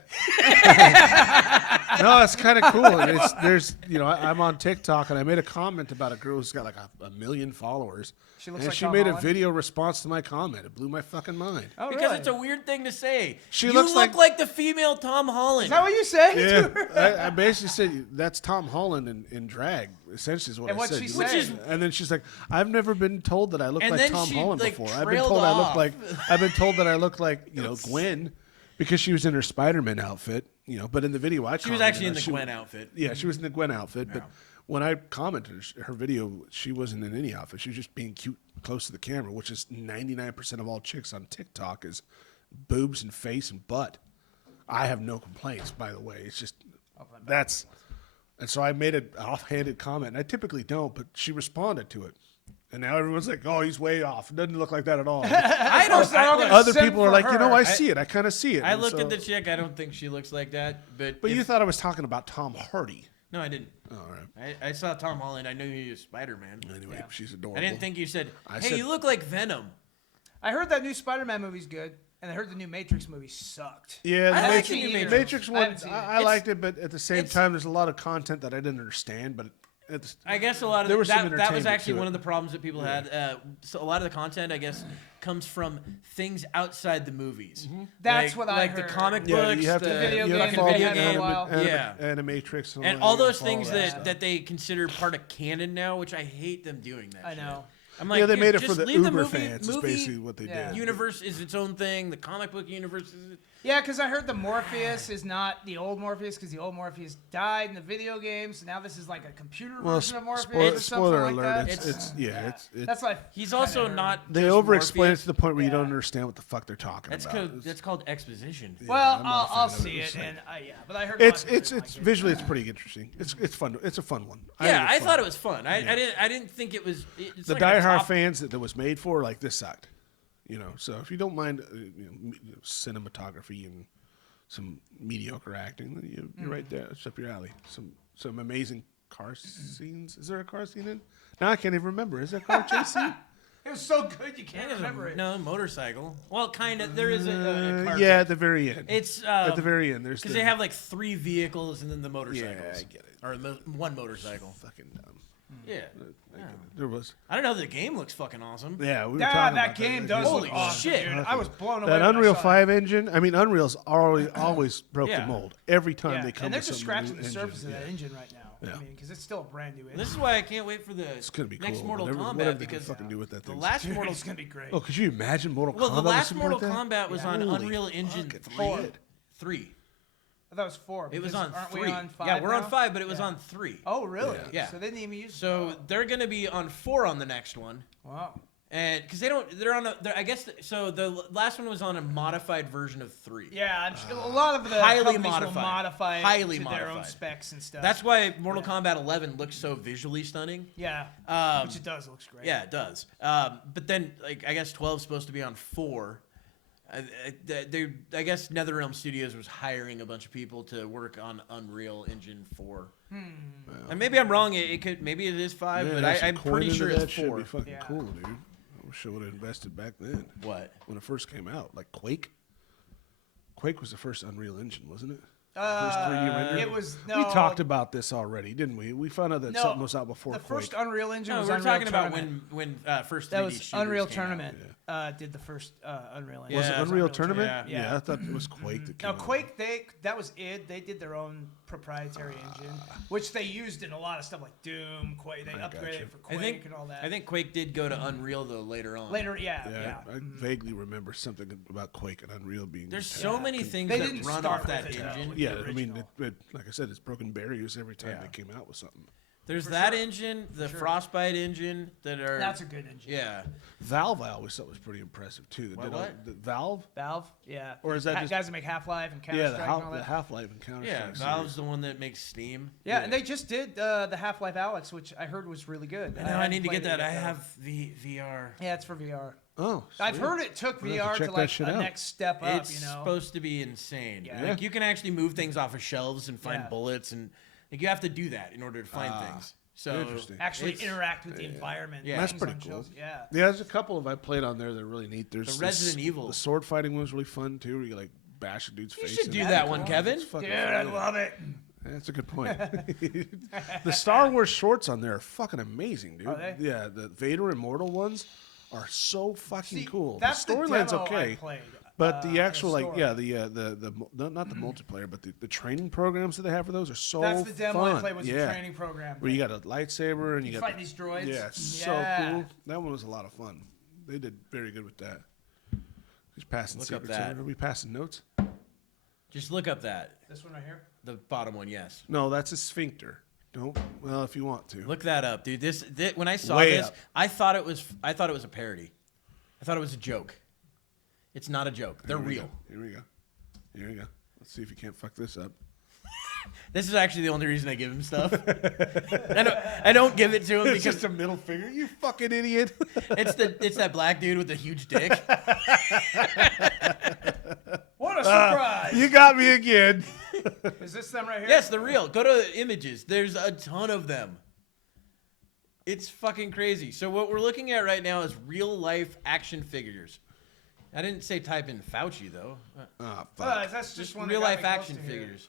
No, it's kind of cool. And there's, I'm on TikTok and I made a comment about a girl who's got like a million followers. She looks and like she Tom made Holland? a video response to my comment. It blew my fucking mind. Oh, Because really? it's a weird thing to say. She you looks look like- the female Tom Holland. Is that what you say? Yeah, I basically said that's Tom Holland in drag. Essentially, is what And I what'd said. she You look- say? and then she's like, "I've never been told that I look And like then Tom she, Holland like, before. I've been trailed told I look off. like I've been told that I look like Gwen, because she was in her Spider-Man outfit. But in the video, She was actually in the Gwen outfit. Yeah, she was in the Gwen outfit. But when I commented her video, she wasn't in any outfit. She was just being cute close to the camera, which is 99% of all chicks on TikTok is boobs and face and butt. I have no complaints, by the way. It's just that's. And so I made an offhanded comment. And I typically don't, but she responded to it. And now everyone's like, "Oh, he's way off. It doesn't look like that at all." I don't. Other Send people are for like, her. I see it. I kind of see it. I And looked so- at the chick. I don't think she looks like that. But But if- you thought I was talking about Tom Hardy. no, I didn't. Oh, all right. I saw Tom Holland. I knew he was Spider-Man. Anyway, she's adorable. I didn't think you said, I "Hey, said- you look like Venom." I heard that new Spider-Man movie's good, and I heard the new Matrix movie sucked. Yeah, I the like the Matrix, new Matrix. Matrix I one, haven't seen it. I liked it, but at the same it's- time, there's a lot of content that I didn't understand. But I guess a lot of There was some that was entertainment actually to one it. of the problems that people had. So a lot of the content, I guess, comes from things outside the movies. That's what I like heard. the comic yeah, books, you have to the video you have game to follow video they had for a game, while. Yeah. Animatrix, and all you gotta those follow things stuff. that they consider part of canon now, which I hate them doing that. I shit. know. I'm like, Yeah, they dude, made it for just the leave Uber movie, fans. Is movie basically what they yeah. did. universe is its own thing. The comic book universe is. Yeah, because I heard the Morpheus is not the old Morpheus, because the old Morpheus died in the video games. So now this is like a computer Well, version of Morpheus spoiler, or something spoiler like alert. that. It's That's like He's also not. they just over-explain it Morpheus. to the point where you Yeah. don't understand what the fuck they're talking That's about. called exposition. Well, I'm not a I'll fan of it. see It's it, like- and but I heard a lot It's of people it's didn't it's like it. visually it's pretty interesting. It's fun. It's a fun one. Yeah, I think it's thought fun. it was fun. I didn't think it was. It's The like a diehard top- fans that was made for, like, this sucked. So if you don't mind cinematography and some mediocre acting, then you're right there. It's up your alley. Some some amazing car scenes. Is there a car scene in? Now I can't even remember. Is there a car chase scene? It was so good you can't remember it. No, motorcycle. Well, kind of. There is a car. Yeah, at the very end. It's at the very end. There's because they have like 3 vehicles and then the motorcycles. Yeah, I get it. Or one motorcycle. Fucking dumb. Yeah. There was. I don't know. The game looks fucking awesome. Yeah, we were Yeah, talking that about game that. does Holy look awesome, shit. dude. I was blown away. That when I Unreal saw it. 5 engine. I mean, Unreal's always broke Yeah. the mold every time Yeah, they come. and they're with just some scratching new the surface engine. of that engine right now. Yeah. I mean, because it's still a brand new engine. This is why I can't wait for the It's gonna be next cool. Mortal whatever, Kombat whatever they can because fucking do with that the thing. last Dude, Mortal it's gonna be great. Oh, could you imagine Mortal Kombat? well, the with last something Mortal like that? Kombat was Yeah. on Holy Unreal Engine fucking 3. shit. 3. I thought it was 4. It was because on aren't 3. we on 5 yeah, we're on now? 5, but it was Yeah. on 3. Oh, really? Yeah. Yeah. So they didn't even use. So they're gonna be on 4 on the next one. Wow. And because they're on I guess so. The last one was on a modified version of 3. Yeah, I'm sure a lot of the highly companies will modified. modify it Highly to their own modified. specs and stuff. That's why Mortal Kombat 11 looks so visually stunning. yeah, Um, which it does. It looks great. Yeah, it does. But then, like, I guess 12 is supposed to be on 4. I guess NetherRealm Studios was hiring a bunch of people to work on Unreal Engine 4. And maybe I'm wrong. Maybe it is 5, Yeah, but there's some I'm coin pretty into sure that it's should 4. be fucking Yeah. cool, dude. I wish I would have invested back then What? when it first came out. Like Quake. Quake was the first Unreal Engine, wasn't it? First 3D render. It was We talked about this already, didn't we? We found out that No, something was out before the Quake. first Unreal Engine No, was we're Unreal talking about Tournament. when first 3D That was shooters Unreal came out. Tournament. Did the first Unreal Engine. was it Yeah, Unreal Tournament? Tournament. Yeah. I thought it was Quake that came Now out. Quake, that was id. They did their own proprietary engine, which they used in a lot of stuff like Doom, Quake. They upgraded gotcha. it for Quake I think and all that. I think Quake did go to Unreal though later on. later, yeah. Yeah, I vaguely remember something about Quake and Unreal being. There's so many things They that didn't run start off that with it, though. engine. With Yeah, the I mean, original. like I said, it's broken barriers every time Yeah. they came out with something. There's For that sure. engine, the sure. Frostbite engine that are. That's a good engine. Yeah. Valve, I always thought was pretty impressive too. What? The Valve? Valve, yeah. Or is that just- guys that make Half-Life and Counter Yeah, Strike the and all that? Half-Life and Counter Yeah, Strike. Valve's the one that makes Steam. Yeah, and they just did the Half-Life Alex, which I heard was really good. I know, I haven't need to played get it that. yet, I though. have VR. Yeah, it's for VR. Oh, I've sweet. heard it took We'll have to VR check to that like shit a out. next step up. It's You know, supposed to be insane. Yeah. Like you can actually move things off of shelves and find Yeah. bullets, and like you have to do that in order to find things. So interesting. actually it's- interact with the environment. Yeah. and That's things pretty on cool. shelves. Yeah. Yeah, there's a couple of I played on there that are really neat. There's The Resident Evil. The sword fighting was really fun too. Where you like bash a dude's You face. should in do it. that one, Kevin. It's fucking Dude, I fun. love it. That's a good point. The Star Wars shorts on there are fucking amazing, dude. Are they? Yeah, the Vader Immortal ones are so fucking See, cool. That's the the storyline's demo okay, I played. but the actual like story. yeah not the multiplayer, but the training programs that they have for those are so That's the demo fun. I played was yeah. the training program. Where you got a lightsaber and you You got fight these droids. Yeah, it's so cool. That one was a lot of fun. They did very good with that. Just passing Look up secrets. that. Are we passing notes? Just look up that. This one right here. The bottom one, yes. No, that's a sphincter. Don't. Well, if you want to. Look that up, dude. This when I saw Way this, up. I thought it was a parody. I thought it was a joke. It's not a joke. They're Here we real. go. Here we go. Here we go. Let's see if you can't fuck this up. This is actually the only reason I give him stuff. I don't give it to him It's because just a middle finger. You fucking idiot. it's that black dude with the huge dick. What a surprise! You got me again. Is this them right here? Yes, they're real. Go to images. There's a ton of them. It's fucking crazy. So what we're looking at right now is real life action figures. I didn't say type in Fauci though. Oh, fuck. That's just Just one real that got life me close action to here. figures.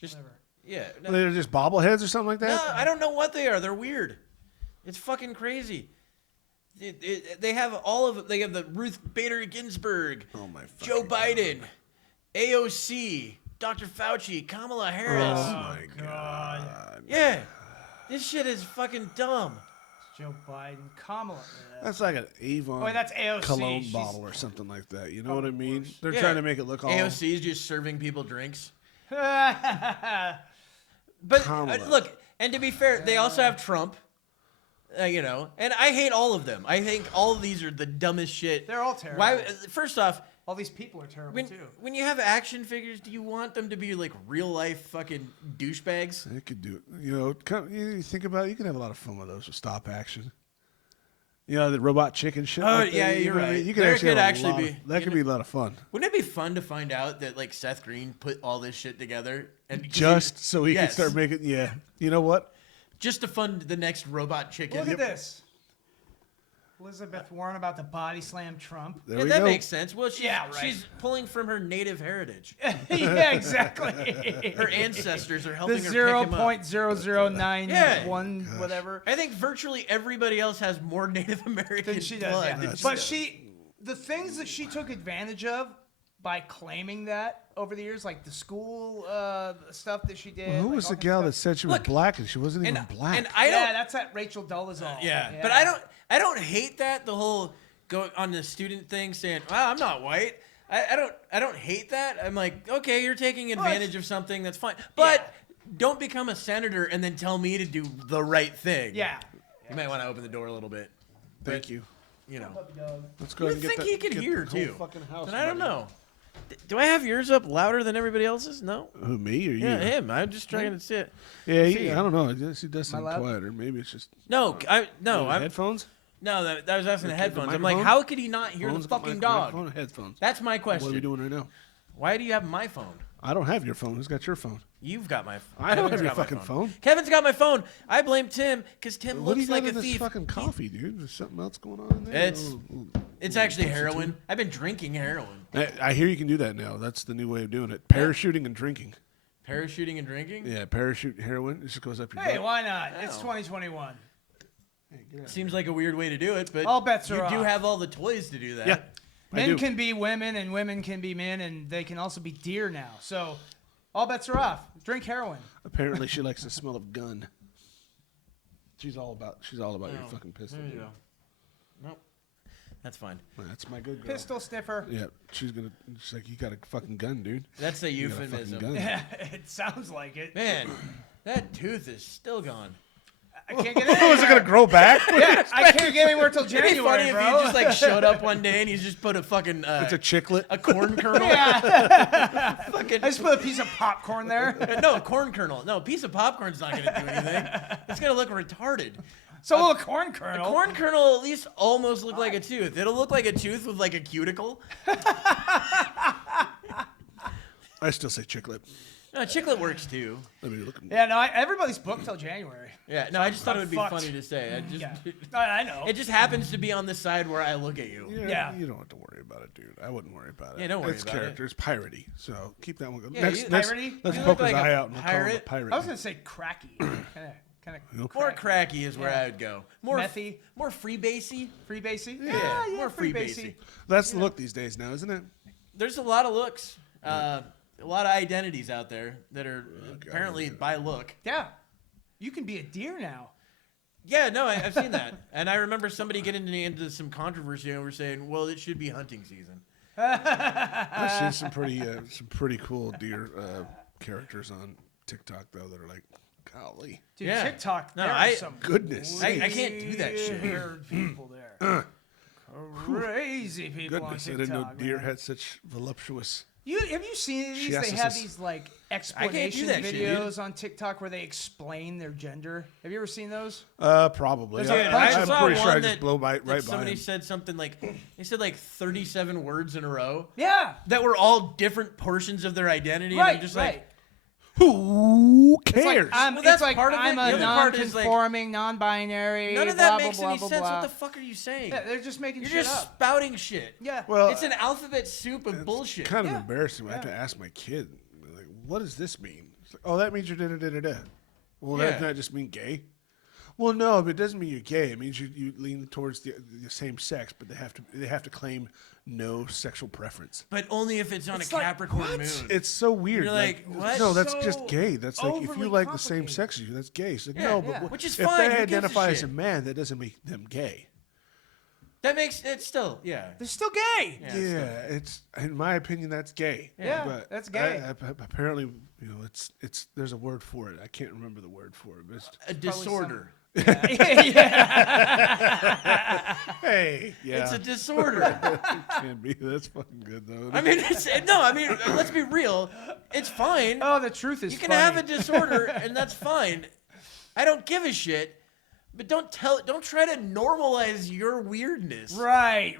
Just Whatever. yeah. No, They're just bobbleheads or something like that? no, I don't know what they are. They're weird. It's fucking crazy. They have all of it. They have the Ruth Bader Ginsburg, Oh, my Joe fucking Biden, AOC, Dr. Fauci, Kamala Harris. Oh, my God. God. Yeah, this shit is fucking dumb. Joe Biden, Kamala. That's like an Avon Oh, that's AOC. cologne She's- bottle or something like that. You know what I Probably mean? worse. They're Yeah. trying to make it look all. AOC is just serving people drinks. yeah, But Kamala. look, and to be fair, they also have Trump. You know, and I hate all of them. I think all of these are the dumbest shit. They're all terrible. Why? First off, all these people are terrible when too. when you have action figures, do you want them to be like real life fucking douchebags? They could do it. You know, you think about it, you can have a lot of fun with those with stop action. You know, the robot chicken shit. Oh, like yeah, that, you're know what I right. mean? You could There actually could have actually a lot be- of, that could be a lot of fun. Wouldn't it be fun to find out that like Seth Green put all this shit together and Just so he Yes. could start making, You know what? just to fund the next robot chicken? Look at this. Elizabeth Warren about to body slam Trump. There Yeah, we that go. makes sense. Well, Yeah, right. she's pulling from her native heritage. Yeah, exactly. Her ancestors are The helping her pick him up. 0.0091 Yeah. whatever. I think virtually everybody else has more Native American Than she does, blood. yeah. than she But does. the things that she took advantage of by claiming that over the years, like the school stuff that she did. Well, who like was all the kinds gal of that stuff. said she was Look, black and she wasn't even black? And I don't. Yeah, that's that Rachel Dolezal. Yeah, but I don't hate that, the whole go on the student thing saying, "Well, I'm not white." I don't hate that. I'm like, okay, you're taking advantage of something, that's fine. But don't become a senator and then tell me to do the right thing. Yeah. You might want to open the door a little bit. Thank you. You know. Let's go You ahead and think get he that, could get hear the whole too? fucking house But I don't ready. know. Do I have yours up louder than everybody else's? No. Who, me or you? Yeah, him. I'm just trying to see it. Yeah, See. I don't know. I guess he does sound loud? quieter. Maybe it's just No, I'm headphones. no. That was asking the Okay, the headphones. I'm like, microphone? how could he not hear Phones, the fucking microphone, dog? headphones. That's my What are we question. doing right now? Why do you have my phone? I don't have your phone. Who's got your phone? You've got my phone. I don't Kevin's have your got my fucking phone. Kevin's got my phone. I blame Tim because Tim What do looks you like got a in this thief. fucking coffee, dude? There's something else going on in there. It's- Oh, It's actually heroin. I've been drinking heroin. I hear you can do that now. That's the new way of doing it. Parachuting and drinking. Parachuting and drinking? Yeah, parachute heroin. It just goes up your Hey, butt. why not? It's Ow. 2021. Seems like a weird way to do it, but All bets are you do off. have all the toys to do that. Yeah. I Men do. can be women and women can be men and they can also be deer now. So all bets are off. Drink heroin. Apparently, she likes the smell of gun. She's all about your Oh, fucking pistol. There you dude. go. Nope. That's fine. That's my good girl. Pistol sniffer. Yeah, she's like, you got a fucking gun, dude. That's a You got a fucking euphemism. gun. It sounds like it. Man, that tooth is still gone. I can't get Oh, is it gonna grow back? Yeah, I can't get anywhere till It'd be January, funny if bro. you just like showed up one day and you just put a fucking It's a chiclet. a corn kernel. Fucking I just put a piece of popcorn there. no, a corn kernel. No, a piece of popcorn's not gonna do anything. It's gonna look retarded. So a corn A kernel. corn kernel at least almost look like a tooth. It'll look like a tooth with like a cuticle. I still say chiclet. No, chiclet works too. Let me look. Yeah, no, everybody's booked till January. Yeah, no, I just thought it would be fucked. funny to say. I just, Yeah, I know. it just happens to be on the side where I look at you. Yeah. You don't have to worry about it, dude. I wouldn't worry about it. Yeah, don't worry it's about it. character. It's piratey. So keep that one going. Yeah, next, you- next, Piratey? let's You poke look his like a eye out and we'll call him a pirate. pirate. I was gonna say cracky. kind of More cracky is where I would go. More Methy. more freebasey. freebasey. Yeah, freebasey. more freebasey. That's the look these days now, isn't it? There's a lot of looks, a lot of identities out there that are apparently by look. Yeah, you can be a deer now. Yeah, no, I've seen that, and I remember somebody getting into some controversy over saying, "Well, it should be hunting season." I've seen some pretty cool deer characters on TikTok though that are like, golly, Dude, Yeah. TikTok. No, there are I- some goodness. I can't do that shit. weird people there. Crazy people Goodness, I on didn't know TikTok. deer man. had such voluptuous. Have you seen these? They have Chiassis. these like can't do explanation that shit, dude. videos on TikTok where they explain their gender. Have you ever seen those? Probably. There's a Dude, bunch I I'm saw pretty sure one I just that- blow by that right by somebody him. said something like, they said like 37 words in a row Yeah. that were all different portions of their identity. Right. And I'm just like, Who It's like cares? I'm, Well, it's that's like part of it. I'm The a other part is, like, non-conforming, non-binary. none of blah, that blah, makes blah, any blah, sense. blah. What the fuck are you saying? Yeah, they're just making You're shit just up. spouting shit. Yeah. well, It's an alphabet soup of bullshit. kind of Yeah. embarrassing. I have to ask my kid, like, what does this mean? It's like, oh, that means you're da-da-da-da-da. Well, Yeah. doesn't that just mean gay? Well, no, but it doesn't mean you're gay. It means you lean towards the same sex, but they have to claim no sexual preference. But only if it's on It's a like, Capricorn what? moon. It's so weird. You're like, what? No, that's So just gay. That's like if overly you like the same complicated. sex as you, that's gay. It's like, Yeah, no, but yeah. Which is if fine, they who gives a identify as a shit? man, that doesn't make them gay. That makes it still, yeah. They're still gay. Yeah, Yeah, it's in my opinion that's gay. Yeah, but that's gay. Apparently, you know, it's there's a word for it. I can't remember the word for it. But it's, A disorder. hey, yeah, It's a disorder. can be. That's fucking good though. I mean, let's be real. It's fine. Oh, the truth is You can funny. have a disorder, and that's fine. I don't give a shit. But don't try to normalize your weirdness. Right.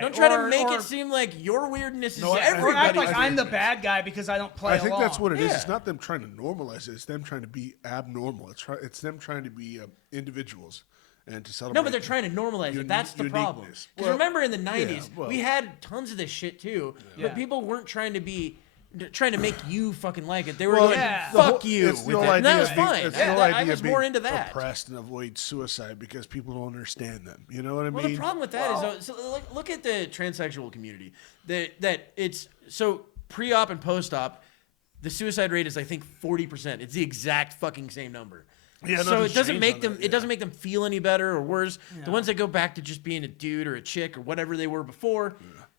Don't try to make it seem like your weirdness is or everybody's act like I'm the weirdness. bad guy because I don't play I think along. that's what it is. Yeah. It's not them trying to normalize it. It's them trying to be abnormal. It's them trying to be individuals and to celebrate. No, but they're trying to normalize it. That's the problem. uniqueness. Because remember in the 90s, yeah, well- we had tons of this shit too, Yeah. but people weren't trying to make you fucking like it. They were Well, like, yeah. the fuck whole- you. it's the With whole it. And that idea was of being- fine. it's the whole I idea was of more being into that. oppressed and avoid suicide because people don't understand them. You know what I Well, mean? the problem with that is, so look at the transsexual community. That it's so pre-op and post-op, the suicide rate is I think 40%. It's the exact fucking same number. Yeah, So nothing's it doesn't changed make on them. that, It doesn't make them feel any better or worse. Yeah. The ones that go back to just being a dude or a chick or whatever they were before,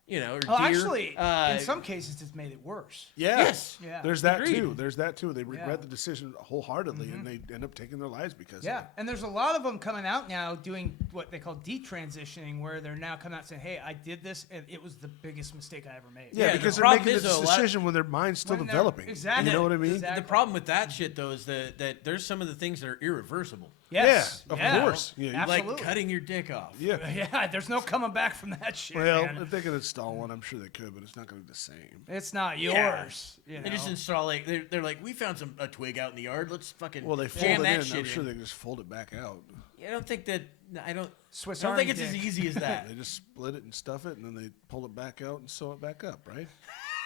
you know, or Oh, deer, actually, in some cases, it's made it worse. Yeah. Yes. Yeah. There's that Agreed. too. There's that too. They regret Yeah. the decision wholeheartedly, and they end up taking their lives because Yeah, of it. and there's a lot of them coming out now doing what they call detransitioning, where they're now coming out saying, "Hey, I did this, and it was the biggest mistake I ever made." Yeah, Yeah, the because they're problem making is, this though, a lot- decision when their mind's still When they're- developing. exactly. You know what I mean? Exactly. The problem with that shit though is that there's some of the things that are irreversible, Yes. Yeah, of Yeah. course. Yeah, Absolutely. like cutting your dick off. Yeah. Yeah, there's no coming back from that shit. Well, man. if they could install one, I'm sure they could, but it's not going to be the same. It's not Yeah. yours. You They just know? install like they're like, we found a twig out in the yard. Let's fucking Well, they fold jam it that in. shit I'm sure in. they can just fold it back out. I don't think that. I don't. Swiss I don't think Army it's dick. as easy as that. They just split it and stuff it, and then they pull it back out and sew it back up, right?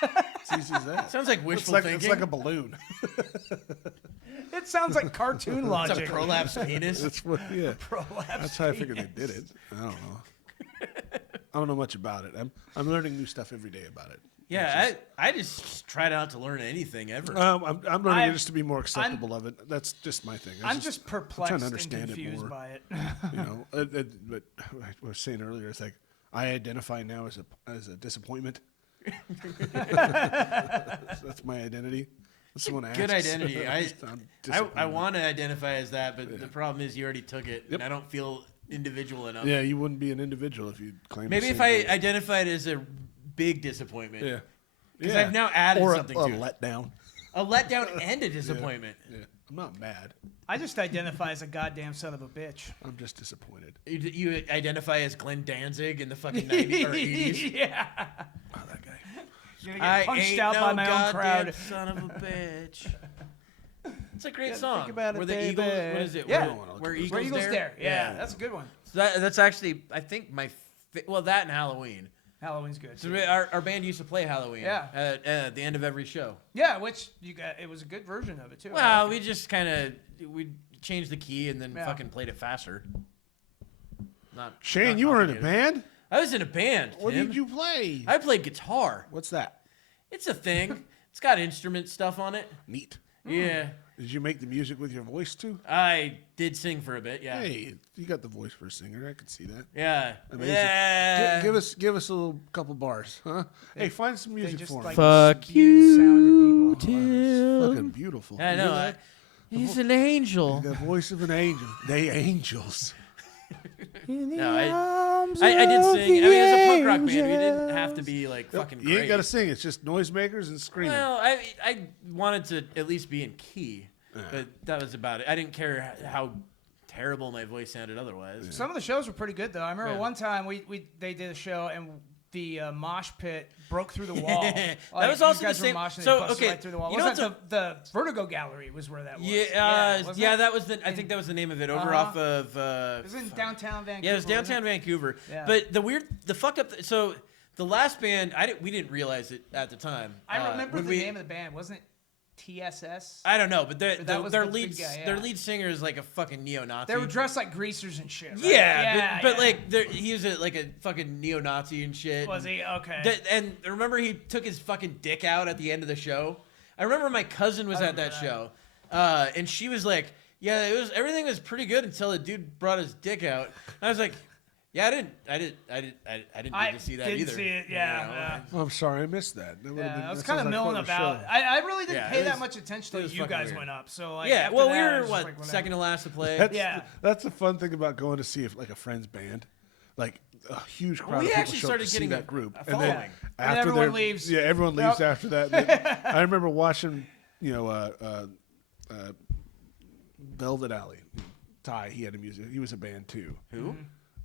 It's easy as that. Sounds like It's wishful like, thinking. it's like a balloon. It sounds like cartoon It's a logic. prolapse penis. That's what. Yeah. Prolapse That's how I figured they did it. I don't know. I don't know much about it. I'm learning new stuff every day about it. Yeah, I just try not to learn anything ever. I'm learning I'm- it just to be more acceptable of it. That's just my thing. I'm just perplexed trying to and understand it confused more. by it. You know, but I was saying earlier, it's like I identify now as a disappointment. That's my identity. That's the one I Good asked. identity. I'm I disappointed. want to identify as that, but the problem is you already took it, and I don't feel individual enough. Yeah, you wouldn't be an individual if you claimed. Maybe the if same I thing. identified as a big disappointment. Yeah. Because I've now added or something a to it. letdown. A letdown and a disappointment. Yeah, I'm not mad. I just identify as a goddamn son of a bitch. I'm just disappointed. You identify as Glenn Danzig in the fucking 90s or 80s. Yeah. Oh, that guy. Gonna get punched out by my own crowd. goddamn son of a bitch. It's a great Gotta song. think about it, Where the baby. Eagles, what is it? Yeah. Where Eagles, Where Eagles Dare? Dare. Yeah, that's a good one. So that's actually, I think, well, that and Halloween. Halloween's good. So too. our band used to play Halloween Yeah. at the end of every show. Yeah, which it was a good version of it too. Well, we just we changed the key and then Yeah. fucking played it faster. Not Shane, not you were in a complicated. band? I was in a band. What Tim. did you play? I played guitar. What's that? It's a thing. It's got instrument stuff on it. Neat. Yeah. Did you make the music with your voice too? I did sing for a bit. Yeah. Hey, you got the voice for a singer. I could see that. Yeah. Amazing. Yeah. Give us a little couple bars, huh? Hey, find some They music just for like me. Fuck sounded people. It's fucking beautiful. I You know. hear that? He's an angel. The voice of an angel. They angels. No, I did sing. I mean, as a punk rock band, we didn't have to be like fucking You ain't great. got to sing. It's just noisemakers and screaming. Well, I wanted to at least be in key, but that was about it. I didn't care how terrible my voice sounded otherwise. Some of the shows were pretty good though. I remember Yeah. one time they did a show and the mosh pit broke through the wall. That Like, was these also the guys were same- moshing, so, they busted okay, right through the wall. you know Wasn't what's the Vertigo Gallery was where that was? Yeah, wasn't it? that was the. I think that was the name of it. Over off of. It was in downtown Vancouver. Yeah, it was wasn't downtown Vancouver. Yeah. But the fucked up. So the last band, we didn't realize it at the time. I remember when the name of the band. Wasn't it TSS? I don't know, but that was their the lead big guy, their yeah. lead singer is like a fucking neo-Nazi. They were dressed like greasers and shit. Right? Yeah, but yeah. like he was like a fucking neo-Nazi and shit. Was he? Okay. And remember he took his fucking dick out at the end of the show. I remember my cousin was at that show, and she was like, "Yeah, everything was pretty good until the dude brought his dick out." And I was like, "Yeah, I didn't need to see that didn't either." see it. You Yeah. know? yeah. Oh, I'm sorry, I missed that. That would've Yeah, been- I was that kind of sounds like milling quite a about. show. I really didn't Yeah, pay it that was- much attention it till was you fucking guys weird. went up. So like, Yeah, after well, that, we I were was just what like, whatever. second to last to play. That's the fun thing about going to see like a friend's band, like a huge crowd we of people actually show up started to see getting that a- group, a and then following. And after everyone they're- leaves. Yeah, everyone leaves Yep. after that. I remember watching, Velvet Alley, Ty, he had a music. He was a band too. Who?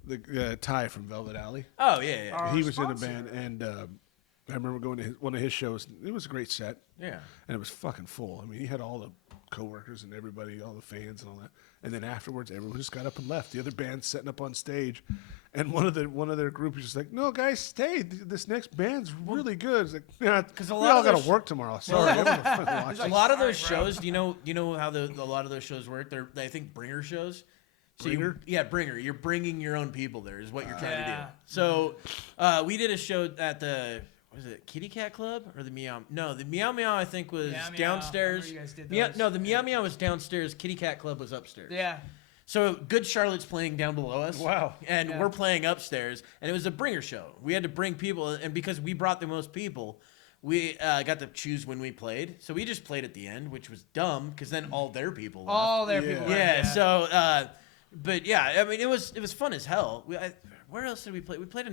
The Ty from Velvet Alley. Oh yeah. Our He was sponsor. in a band, and I remember going to one of his shows. It was a great set, Yeah. and it was fucking full. I mean, he had all the coworkers and everybody, all the fans and all that. And then afterwards, everyone just got up and left. The other band's setting up on stage, and one of their group was just like, "No, guys, stay. This next band's really good." It's like, yeah, because a we lot all of got those to work tomorrow. Sorry, I want to fucking watch A this. lot of those shows, do you know how a lot of those shows work? They're I think bringer shows. So Bringer? bringer. You're bringing your own people there is what you're trying to do. Yeah. So we did a show at the was it Kitty Cat Club or the Meow? No, the Meow Meow I think was Meow Meow. downstairs. I remember you guys did Meow, those. no, the Meow Meow was downstairs. Kitty Cat Club was upstairs. Yeah. So Good Charlotte's playing down below us. Wow. And Yeah. we're playing upstairs, and it was a bringer show. We had to bring people, and because we brought the most people, we got to choose when we played. So we just played at the end, which was dumb because then all their people left. All their Yeah. people. Yeah. left, So, but yeah, I mean, it was fun as hell. Where else did we play? We played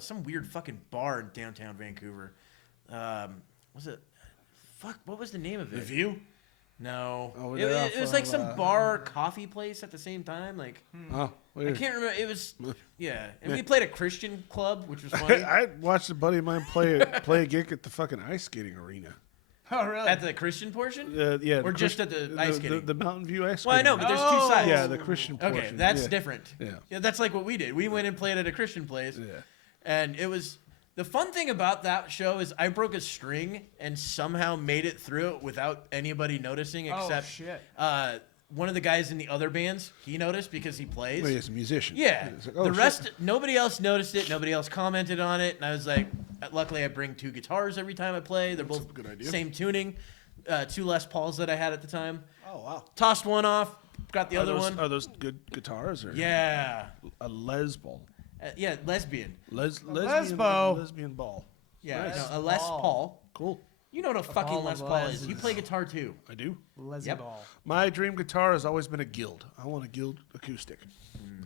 some weird fucking bar in downtown Vancouver. Was it? Fuck. What was the name of it? The View. No. Oh, it, they're it off was like of, some bar coffee place at the same time. Like Oh, I weird. can't remember. It was yeah. And we played a Christian club, which was funny. I watched a buddy of mine play a gig at the fucking ice skating arena. Oh, really? At the Christian portion? Yeah, Or the just at the ice skating? the Mountain View ice Well, I skating know, but there's Oh. two sides. Yeah, the Christian portion. Okay, that's yeah. different. Yeah. That's like what we did. We went and played at a Christian place. Yeah. And it was the fun thing about that show is I broke a string and somehow made it through it without anybody noticing Oh, except shit. one of the guys in the other bands. He noticed because he plays. Well, he's a musician. Yeah. It's like, oh, the shit. rest, nobody else noticed it. Nobody else commented on it. And I was like, luckily I bring two guitars every time I play. They're both a good idea. same tuning. Two Les Pauls that I had at the time. Oh wow. Tossed one off, got the other one. Are those good guitars or Yeah. a Les ball? Yeah, lesbian. Lesbian ball. Yeah, Nice. no, a Les Paul. Cool. You know what a fucking Paul Les of Paul is. Leses. You play guitar too. I do. Leslie Yep. ball. My dream guitar has always been a Guild. I want a Guild acoustic.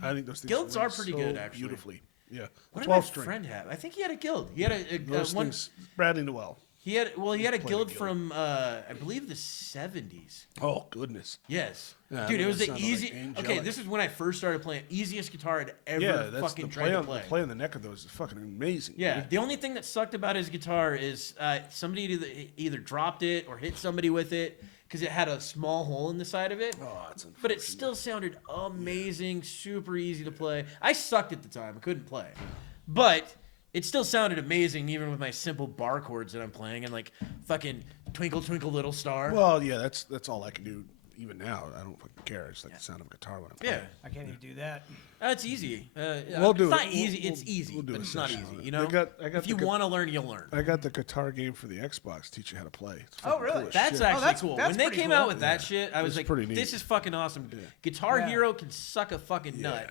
I think those things Guilds run are pretty so good, actually. Beautifully. Yeah. What did 12 my string. friend have? I think he had a guild. He had a Those one. things. Bradley Noel. He had a Played a guild guild. from I believe the 70s. Oh goodness. Yes. Yeah, Dude, that it was the sounded like easy. Okay, angelic. this is when I first started playing. Easiest guitar I'd ever Yeah, that's fucking the tried play to on play. the play on the neck of those is fucking amazing. Yeah, dude. the only thing that sucked about his guitar is somebody either dropped it or hit somebody with it because it had a small hole in the side of it. Oh, that's But it still sounded amazing, super easy to play. I sucked at the time; I couldn't play, but it still sounded amazing, even with my simple bar chords that I'm playing and like fucking Twinkle Twinkle Little Star. Well, yeah, that's all I can do. Even now, I don't fucking care. It's like the sound of a guitar when I'm yeah, playing. I can't even do that. It's easy. We'll do it's not it. easy. We'll- It's easy, we'll do but a it's not session easy. on it. You know, I got if you the want to learn, you'll learn. I got the guitar game for the Xbox. Teach you how to play. It's Oh, fucking really? cool as That's shit. actually that's- cool. that's When they pretty came cool. out with that shit, I was It's like, pretty neat. "This is fucking awesome." Yeah. Guitar Yeah. Hero can suck a fucking nut.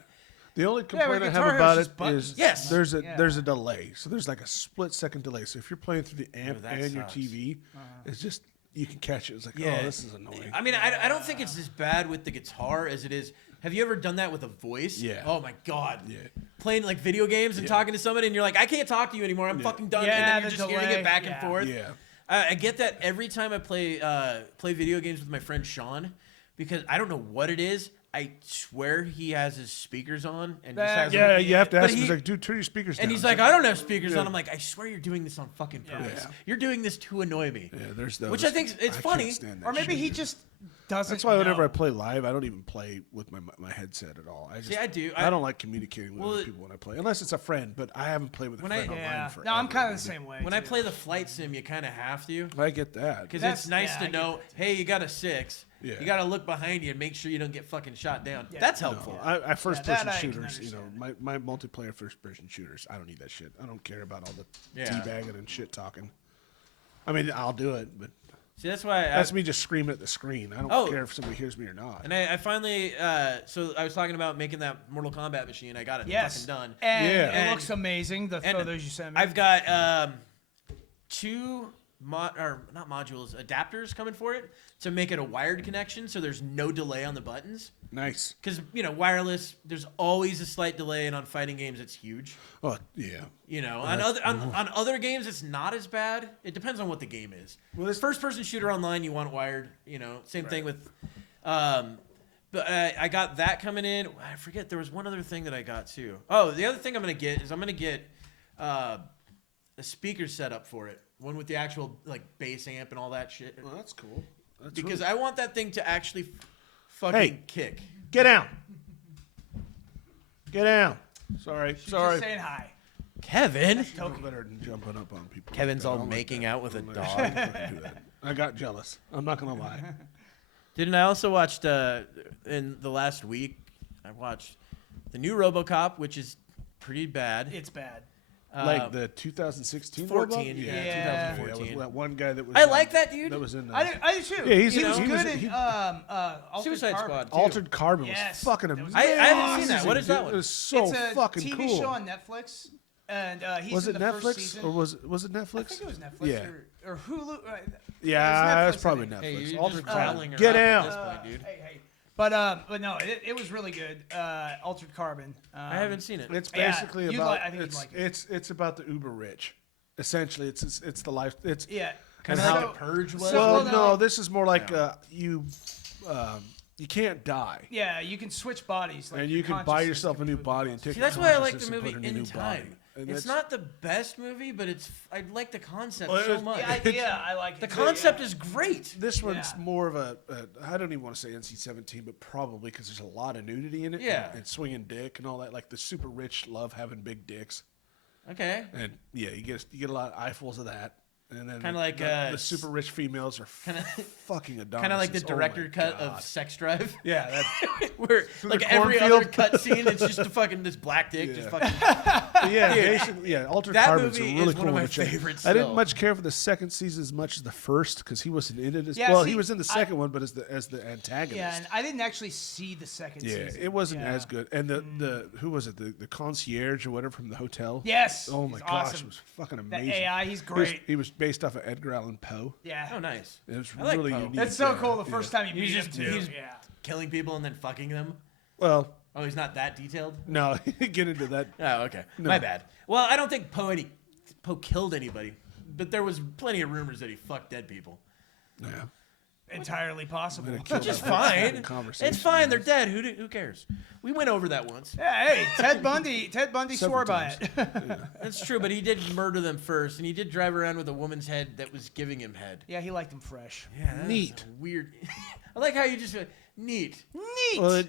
The only complaint I Guitar have about Hero's it just buttons. is Yes. there's a Yeah. there's a delay. So there's like a split-second delay. So if you're playing through the amp that and your sucks. TV, it's just you can catch it. It's like, Yeah. oh, this is annoying. I mean, I don't think it's as bad with the guitar as it is. Have you ever done that with a voice? Yeah. Oh my god. Yeah. Playing like video games and talking to somebody, and you're like, I can't talk to you anymore. I'm Yeah. fucking done. Yeah, and then the you're just hearing delay. it back Yeah. and forth. Yeah. I get that every time I play video games with my friend Sean, because I don't know what it is. I swear he has his speakers on and just has Yeah, them- you have to But ask him. he- He's like, dude, turn your speakers down. And he's It's like, I don't have speakers Yeah. on. I'm like, I swear you're doing this on fucking purpose. Yeah. You're doing this to annoy me. yeah, there's those. Which I think it's can't funny. stand that Or maybe shit, he dude. just doesn't. That's why whenever know. I play live, I don't even play with my headset at all. I just, See, I do. I don't like communicating with Well, other people when I play, unless it's a friend. But I haven't played with a When friend I- online Yeah. forever. No, I'm kind of the dude. same way. When I too. play the flight sim, you kind of have to. I get that. Because That's- it's nice yeah, I to get know, that too. hey, you got a 6. Yeah. You got to look behind you and make sure you don't get fucking shot down. Yeah. That's No, helpful. I first that person I can shooters, you know, understand. my multiplayer first person shooters. I don't need that shit. I don't care about all the Yeah. teabagging and shit talking. I mean, I'll do it, but See, that's why that's me just screaming at the screen. I don't Oh. care if somebody hears me or not. And I finally, so I was talking about making that Mortal Kombat machine. I got it Yes. fucking done. And Yeah. it looks amazing. The And photos you sent me. I've got 2 not modules, adapters coming for it to make it a wired connection, so there's no delay on the buttons. Nice. Because wireless, there's always a slight delay, and on fighting games, it's huge. Oh yeah. On other games, it's not as bad. It depends on what the game is. Well, this- First-person shooter online, you want it wired. Same thing with. But I got that coming in. I forget there was one other thing that I got too. Oh, the other thing I'm gonna get a speaker setup for it. One with the actual like bass amp and all that shit. Well, that's cool. That's Because really... I want that thing to actually fucking Hey. kick. Get down. Get down. Sorry. She's Sorry. just saying hi. Kevin. No better than jumping up on people. Kevin's like all that. I don't like making that. out with a I don't dog. fucking do that. I got jealous. I'm not gonna lie. Didn't I also watched in the last week? I watched the new RoboCop, which is pretty bad. It's bad. Like the 2016 14, Robot? yeah, 2014. With that one guy that was. I like that dude. That was in. I do too. Yeah, he's- he he was was- good he in was- Altered Suicide Carbon. Squad. too. Altered Carbon Yes, was fucking that was amazing. I haven't seen that. What is that dude. one? It was so It's a fucking TV cool. show on Netflix, and he's Was in it the first Netflix season. or was it Netflix? I think it was Netflix Yeah. or Hulu. Yeah, Netflix, it's probably I think. Netflix. Hey, you're Altered just Carbon. rattling her Get up out. at this point, dude. Hey. But no, it was really good. Altered Carbon. I haven't seen it. It's Yeah, basically you'd about. like- I think you'd like it. It's about the uber rich. Essentially, it's the life. It's Yeah. Kind of and like how- the Purge was. well, no, no, this is more like you can't die. Yeah, you can switch bodies. Like And your you can buy consciousness yourself a can new move body and across. take See, your that's why I like the consciousness and movie put it in a In new body. Time. And It's that's- not the best movie, but I like the concept Well, so it- much. The idea, I like The it. too, concept yeah. is great. This one's Yeah. more of a I don't even want to say NC-17, but probably because there's a lot of nudity in it. Yeah. And swinging dick and all that. Like the super rich love having big dicks. Okay. And yeah, you get a lot of eyefuls of that. And then Kinda like, the super rich females are Kinda- fucking Adonis. Kind of like the Oh my director cut God. of Sex Drive. Yeah, that, Where the like every other cornfield. cut scene, it's just a fucking this black dick just Yeah. fucking. yeah, Dude, basically, yeah. Altered that Carbon's a movie really is cool one of one my to check. favorites I didn't still. much care for the second season as much as the first because he wasn't in it as Yeah, well. see, He was in the second one, but as the antagonist. Yeah, and I didn't actually see the second Yeah, season. it wasn't Yeah. as good. And the who was it? The concierge or whatever from the hotel. Yes. Oh my he's gosh, awesome. it was fucking The amazing. AI, he's great. He was based off of Edgar Allan Poe. Yeah. Oh, nice. It was I like really Poe. unique. That's so yeah, cool. The first time you meet He's him just too. he's Yeah. killing people and then fucking them. Well, Oh, he's not that detailed. no, get into that. Oh, okay. No. My bad. Well, I don't think Poe killed anybody, but there was plenty of rumors that he fucked dead people. Yeah. Entirely possible. Gonna kill Which is that fine. conversation. It's fine. They're dead. Who cares? We went over that once. Yeah, hey, Ted Bundy swore Several by times. it. That's true, but he did murder them first, and he did drive around with a woman's head that was giving him head. Yeah, he liked him fresh. Yeah, that's Neat. Weird. I like how you just went, neat. Neat. Well,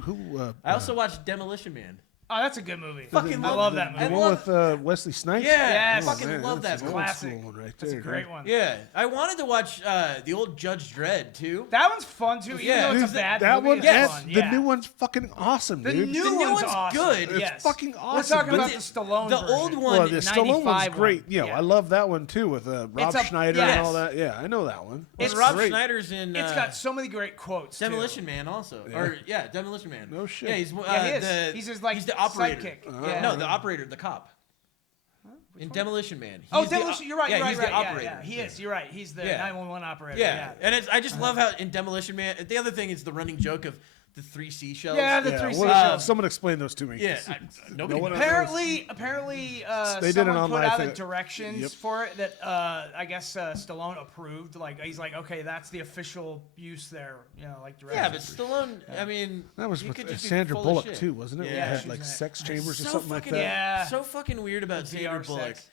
who? I also watched Demolition Man. Oh, that's a good movie. Fucking I love that The movie. one with Wesley Snipes. Yeah, Yes. I fucking love that that's an movie. old Classic. school one right That's a there, great dude. one. Yeah, I wanted to watch the old Judge Dredd too. That one's fun too. Even Yeah. though it's a Dude, bad that movie, one, it's yes. fun. the Yeah. new one's fucking awesome, The dude. new new one's one's awesome. good. It's Yes. fucking We're awesome. talking but about the- the Stallone the version. old one, well, the Stallone 95 one's great. one. Yeah, Yeah. I love that one too with Rob It's a- Schneider yes. and all that. Yeah, I know that one. It's It's Rob great. Schneider's in. It's got so many great quotes. too. Demolition Man also. Or Demolition Man. No shit. Yeah, he's Yeah, he is. He's his like he's the operator. sidekick. Uh-huh. Yeah. No, the operator, the cop. In Demolition Man. Oh, He's the Demolition. op- You're right. Yeah, you're right. he's right. the Yeah, operator. yeah, he is. You're right. He's the Yeah. 911 operator. Yeah, and I just love how in Demolition Man. The other thing is the running joke of the 3 seashells. Yeah, the Yeah, three what- seashells. someone explain those to me. Yeah, nobody. No one knows. Apparently, They did someone an put online out thing. the directions Yep. for it that I guess Stallone approved. Like he's like, okay, that's the official use there. You know, like Yeah, but directions. Stallone. I mean, That was he with could just be Sandra full of Bullock shit. too, wasn't it? Yeah. Where Yeah, it had she like was in it. sex chambers or So something like fucking that. Yeah. So fucking weird about Sandra VR Bullock. sex.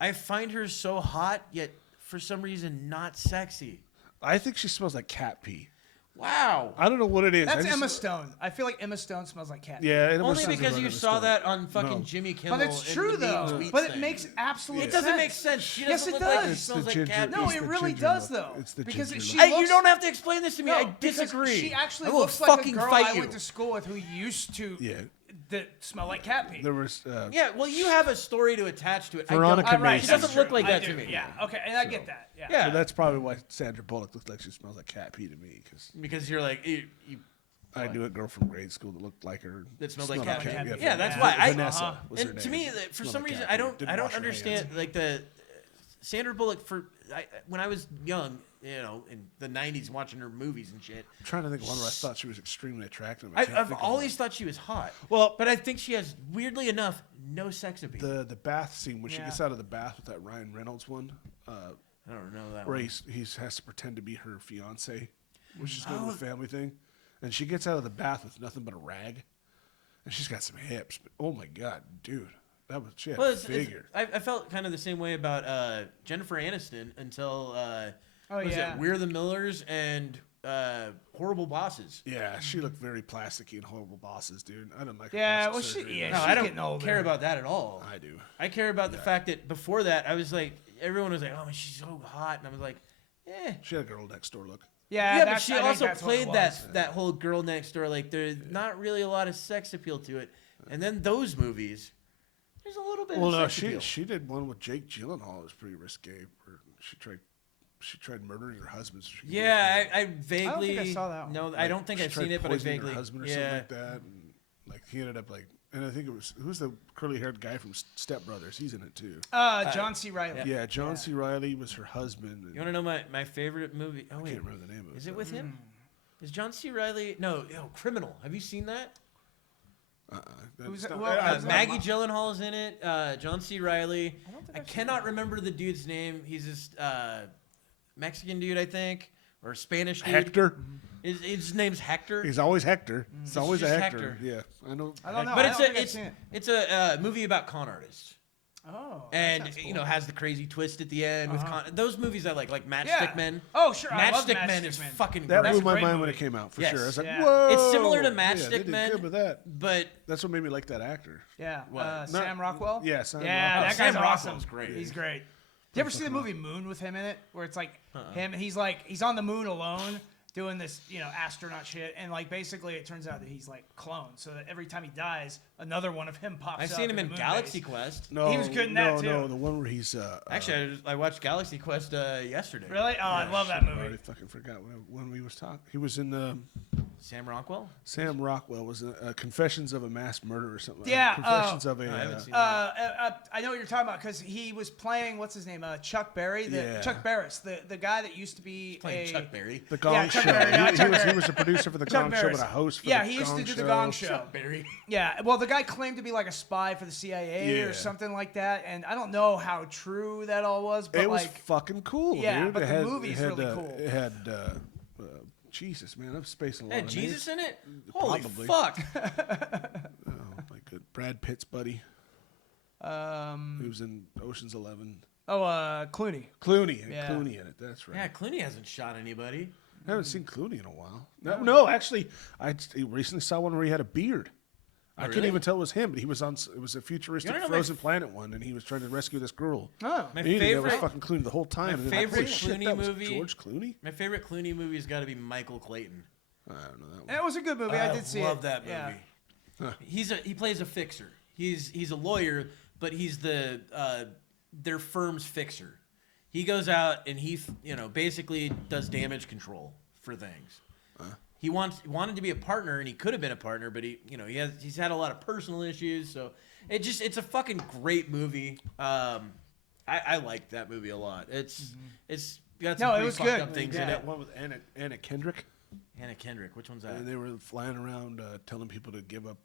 I find her so hot, yet for some reason not sexy. I think she smells like cat pee. Wow. I don't know what it is. I That's just- Emma Stone. I feel like Emma Stone smells like cat. Yeah, it Only sounds because like you Emma saw Stone. that on fucking No. Jimmy Kimmel. But it's and true the mean though. tweets But it thing. makes absolute It doesn't sense. make sense. She Yes, doesn't it look like does. she It's smells the like ginger- cat. No, It's it the really ginger does look. though. It's the because ginger she look. You looks- don't have to explain this to me. No, I because disagree. She actually I will looks like a fucking girl fight I you. went to school with who used to Yeah. that smell like cat pee. There was Yeah, well, you have a story to attach to it. Veronica I don't. Mason. She doesn't that's look true. like that I to do, me. Yeah, okay, and I get that. Yeah. Yeah. So that's probably why Sandra Bullock looks like she smells like cat pee to me because Because you're like, you I knew a girl from grade school that looked like her. that smells like smelled cat. cat. Yeah, that's Yeah. why. Vanessa was her And to name. me, for Smelled some like reason, cat I pee. don't Didn't wash her understand hands. like the Sandra Bullock when I was young, you know, in the '90s, watching her movies and shit. I'm trying to think of one where I thought she was extremely attractive. I can't I've think of always one. thought she was hot. Well, But I think she has, weirdly enough, no sex appeal. the bath scene when she Yeah. gets out of the bath with that Ryan Reynolds one, I don't know that where one. he has to pretend to be her fiance, which is good with a family thing. and she gets out of the bath with nothing but a rag, and she's got some hips. But oh my god, dude, she had figure. I felt kind of the same way about Jennifer Aniston until We're the Millers and Horrible Bosses. Yeah, she looked very plasticky in Horrible Bosses, dude. I don't like her. Yeah, plastic surgery. No, I don't care about that at all. I do. I care about the fact that before that, I was like, everyone was like, oh, she's so hot. And I was like, eh. She had a girl next door look. Yeah, but she also played that whole girl next door. Like, there's not really a lot of sex appeal to it. And then those movies, there's a little bit of sex appeal. She did one with Jake Gyllenhaal. It was pretty risque. She tried murdering her husband. So I vaguely. I don't think I saw that one. No, I don't think I've seen it, but I vaguely. Her husband or something like that. And, like, he ended up like. And I think it was who's the curly-haired guy from Step Brothers? He's in it too. John C. Reilly. Yeah, John C. Reilly was her husband. You want to know my favorite movie? Oh, I can't remember the name of it. Is it with him? Is John C. Reilly? No, Criminal. Have you seen that? Maggie Gyllenhaal is in it. John C. Reilly. I cannot remember the dude's name. He's this Mexican dude, I think, or Spanish dude. Hector. His name's Hector. He's always Hector. It's always a Hector. Yeah, I know. I don't know. But it's a movie about con artists. Oh. And cool. Has the crazy twist at the end with those movies I like Matchstick Men. Oh sure, Matchstick Men is fucking that great. blew my mind when it came out for sure. I was like, whoa. It's similar to Matchstick Men, good with that. But that's what made me like that actor. Yeah, Sam Rockwell. Yeah, Sam Rockwell. That guy's Sam awesome. Rockwell's great. He's great. Do you ever see the movie Moon with him in it, where it's like him and he's on the moon alone doing this, astronaut shit, and like basically it turns out that he's like cloned, so that every time he dies, another one of him pops up. I've seen him in Galaxy base. Quest. No, he was good in that too. No, the one where he's actually I watched Galaxy Quest yesterday. Really? Oh, I love that movie. I already fucking forgot when we was talking. He was in Sam Rockwell. Sam Rockwell was Confessions of a Mass Murderer or something. Yeah, Confessions of a. I haven't seen that. I know what you're talking about because he was playing what's his name, Chuck Berry, Chuck Barris, the guy that used to be Chuck Berry. The Gong Show. He was a producer for the Gong Show, but a host for the Gong Show. Yeah, he used to do the Gong Show. Chuck Berry. Yeah, well, the guy claimed to be like a spy for the CIA or something like that, and I don't know how true that all was, but it was fucking cool. Yeah, dude. but the movie's really cool. It had Jesus, man, I'm spacing a lot. Had of Jesus names. in it? Holy Probably. fuck! Oh my good, Brad Pitt's buddy. He was in Ocean's 11. Oh, Clooney. Clooney in it. That's right. Yeah, Clooney hasn't shot anybody. I haven't seen Clooney in a while. No, actually, I recently saw one where he had a beard. I couldn't even tell it was him, but he was on. It was a futuristic Frozen Planet one, and he was trying to rescue this girl. Oh, my favorite. It was favorite fucking Clooney the whole time. My favorite Clooney movie. George Clooney. My favorite Clooney movie has got to be Michael Clayton. I don't know that one. It was a good movie. I did see it. I love that movie. Yeah. He plays a fixer. He's a lawyer, but he's their firm's fixer. He goes out and he basically does damage control for things. He wanted to be a partner, and he could have been a partner, but he's had a lot of personal issues. So it's a fucking great movie. I liked that movie a lot. It's got some pretty fucked up things in it. That one with Anna Kendrick. Anna Kendrick, which one's that? And they were flying around telling people to give up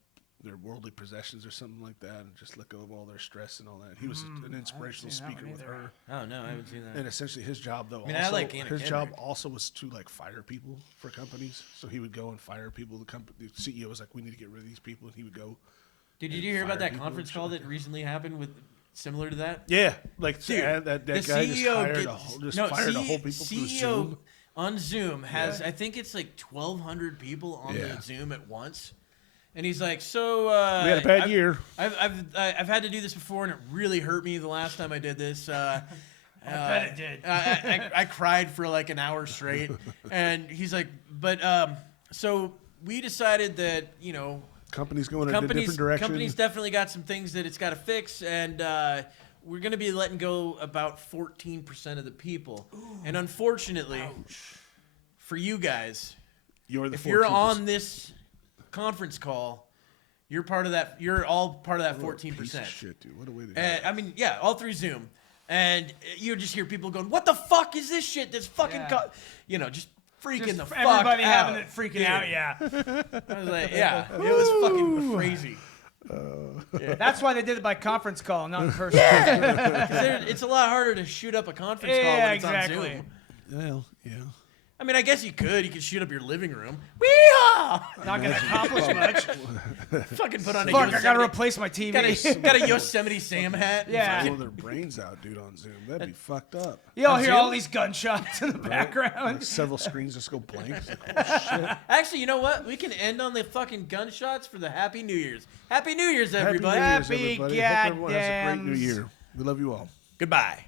their worldly possessions or something like that, and just let go of all their stress and all that. He was an inspirational speaker with her. Oh no, I haven't seen that. And essentially, his job though, I like Anna his Kendrick. job also was to like fire people for companies. So he would go and fire people. The CEO was like, "We need to get rid of these people," and he would go. Did you hear about that conference call that recently happened with similar to that? Yeah, like dude, that the guy CEO just fired a whole people through Zoom. On Zoom has I think it's like 1,200 people on the Zoom at once. And he's like, so we had a bad year. I've had to do this before, and it really hurt me the last time I did this. I bet it did. I cried for like an hour straight, and he's like, but so we decided that companies going in a different direction. Companies definitely got some things that it's got to fix, and we're going to be letting go about 14% of the people. Ooh. And unfortunately, for you guys, if you're on this conference call, you're part of that. You're all part of that 14%. Shit, dude. What a way to do it. I mean, yeah, all through Zoom, and you just hear people going, "What the fuck is this shit? This fucking, just freaking the fuck out." Everybody having it freaking out. Yeah. I was like, yeah, it was fucking crazy. That's why they did it by conference call, not in person. Yeah, it's a lot harder to shoot up a conference call when it's on Zoom. Well, yeah. I mean, I guess you could. You could shoot up your living room. Weehaw! Not gonna accomplish much. Fucking put on a Fuck, I Yosemite. gotta replace my TV. Got a Yosemite Sam hat. Yeah. Blow their brains out, dude, on Zoom. That'd be fucked up. You'll On hear Zoom? all these gunshots in the Like, background. several screens just go blank. It's like, oh, shit. Actually, you know what? We can end on the fucking gunshots for the Happy New Year's. Happy New Year's, Happy New everybody. Year's, Happy everybody. Hope everyone has a great new goddams. year. We love you all. Goodbye.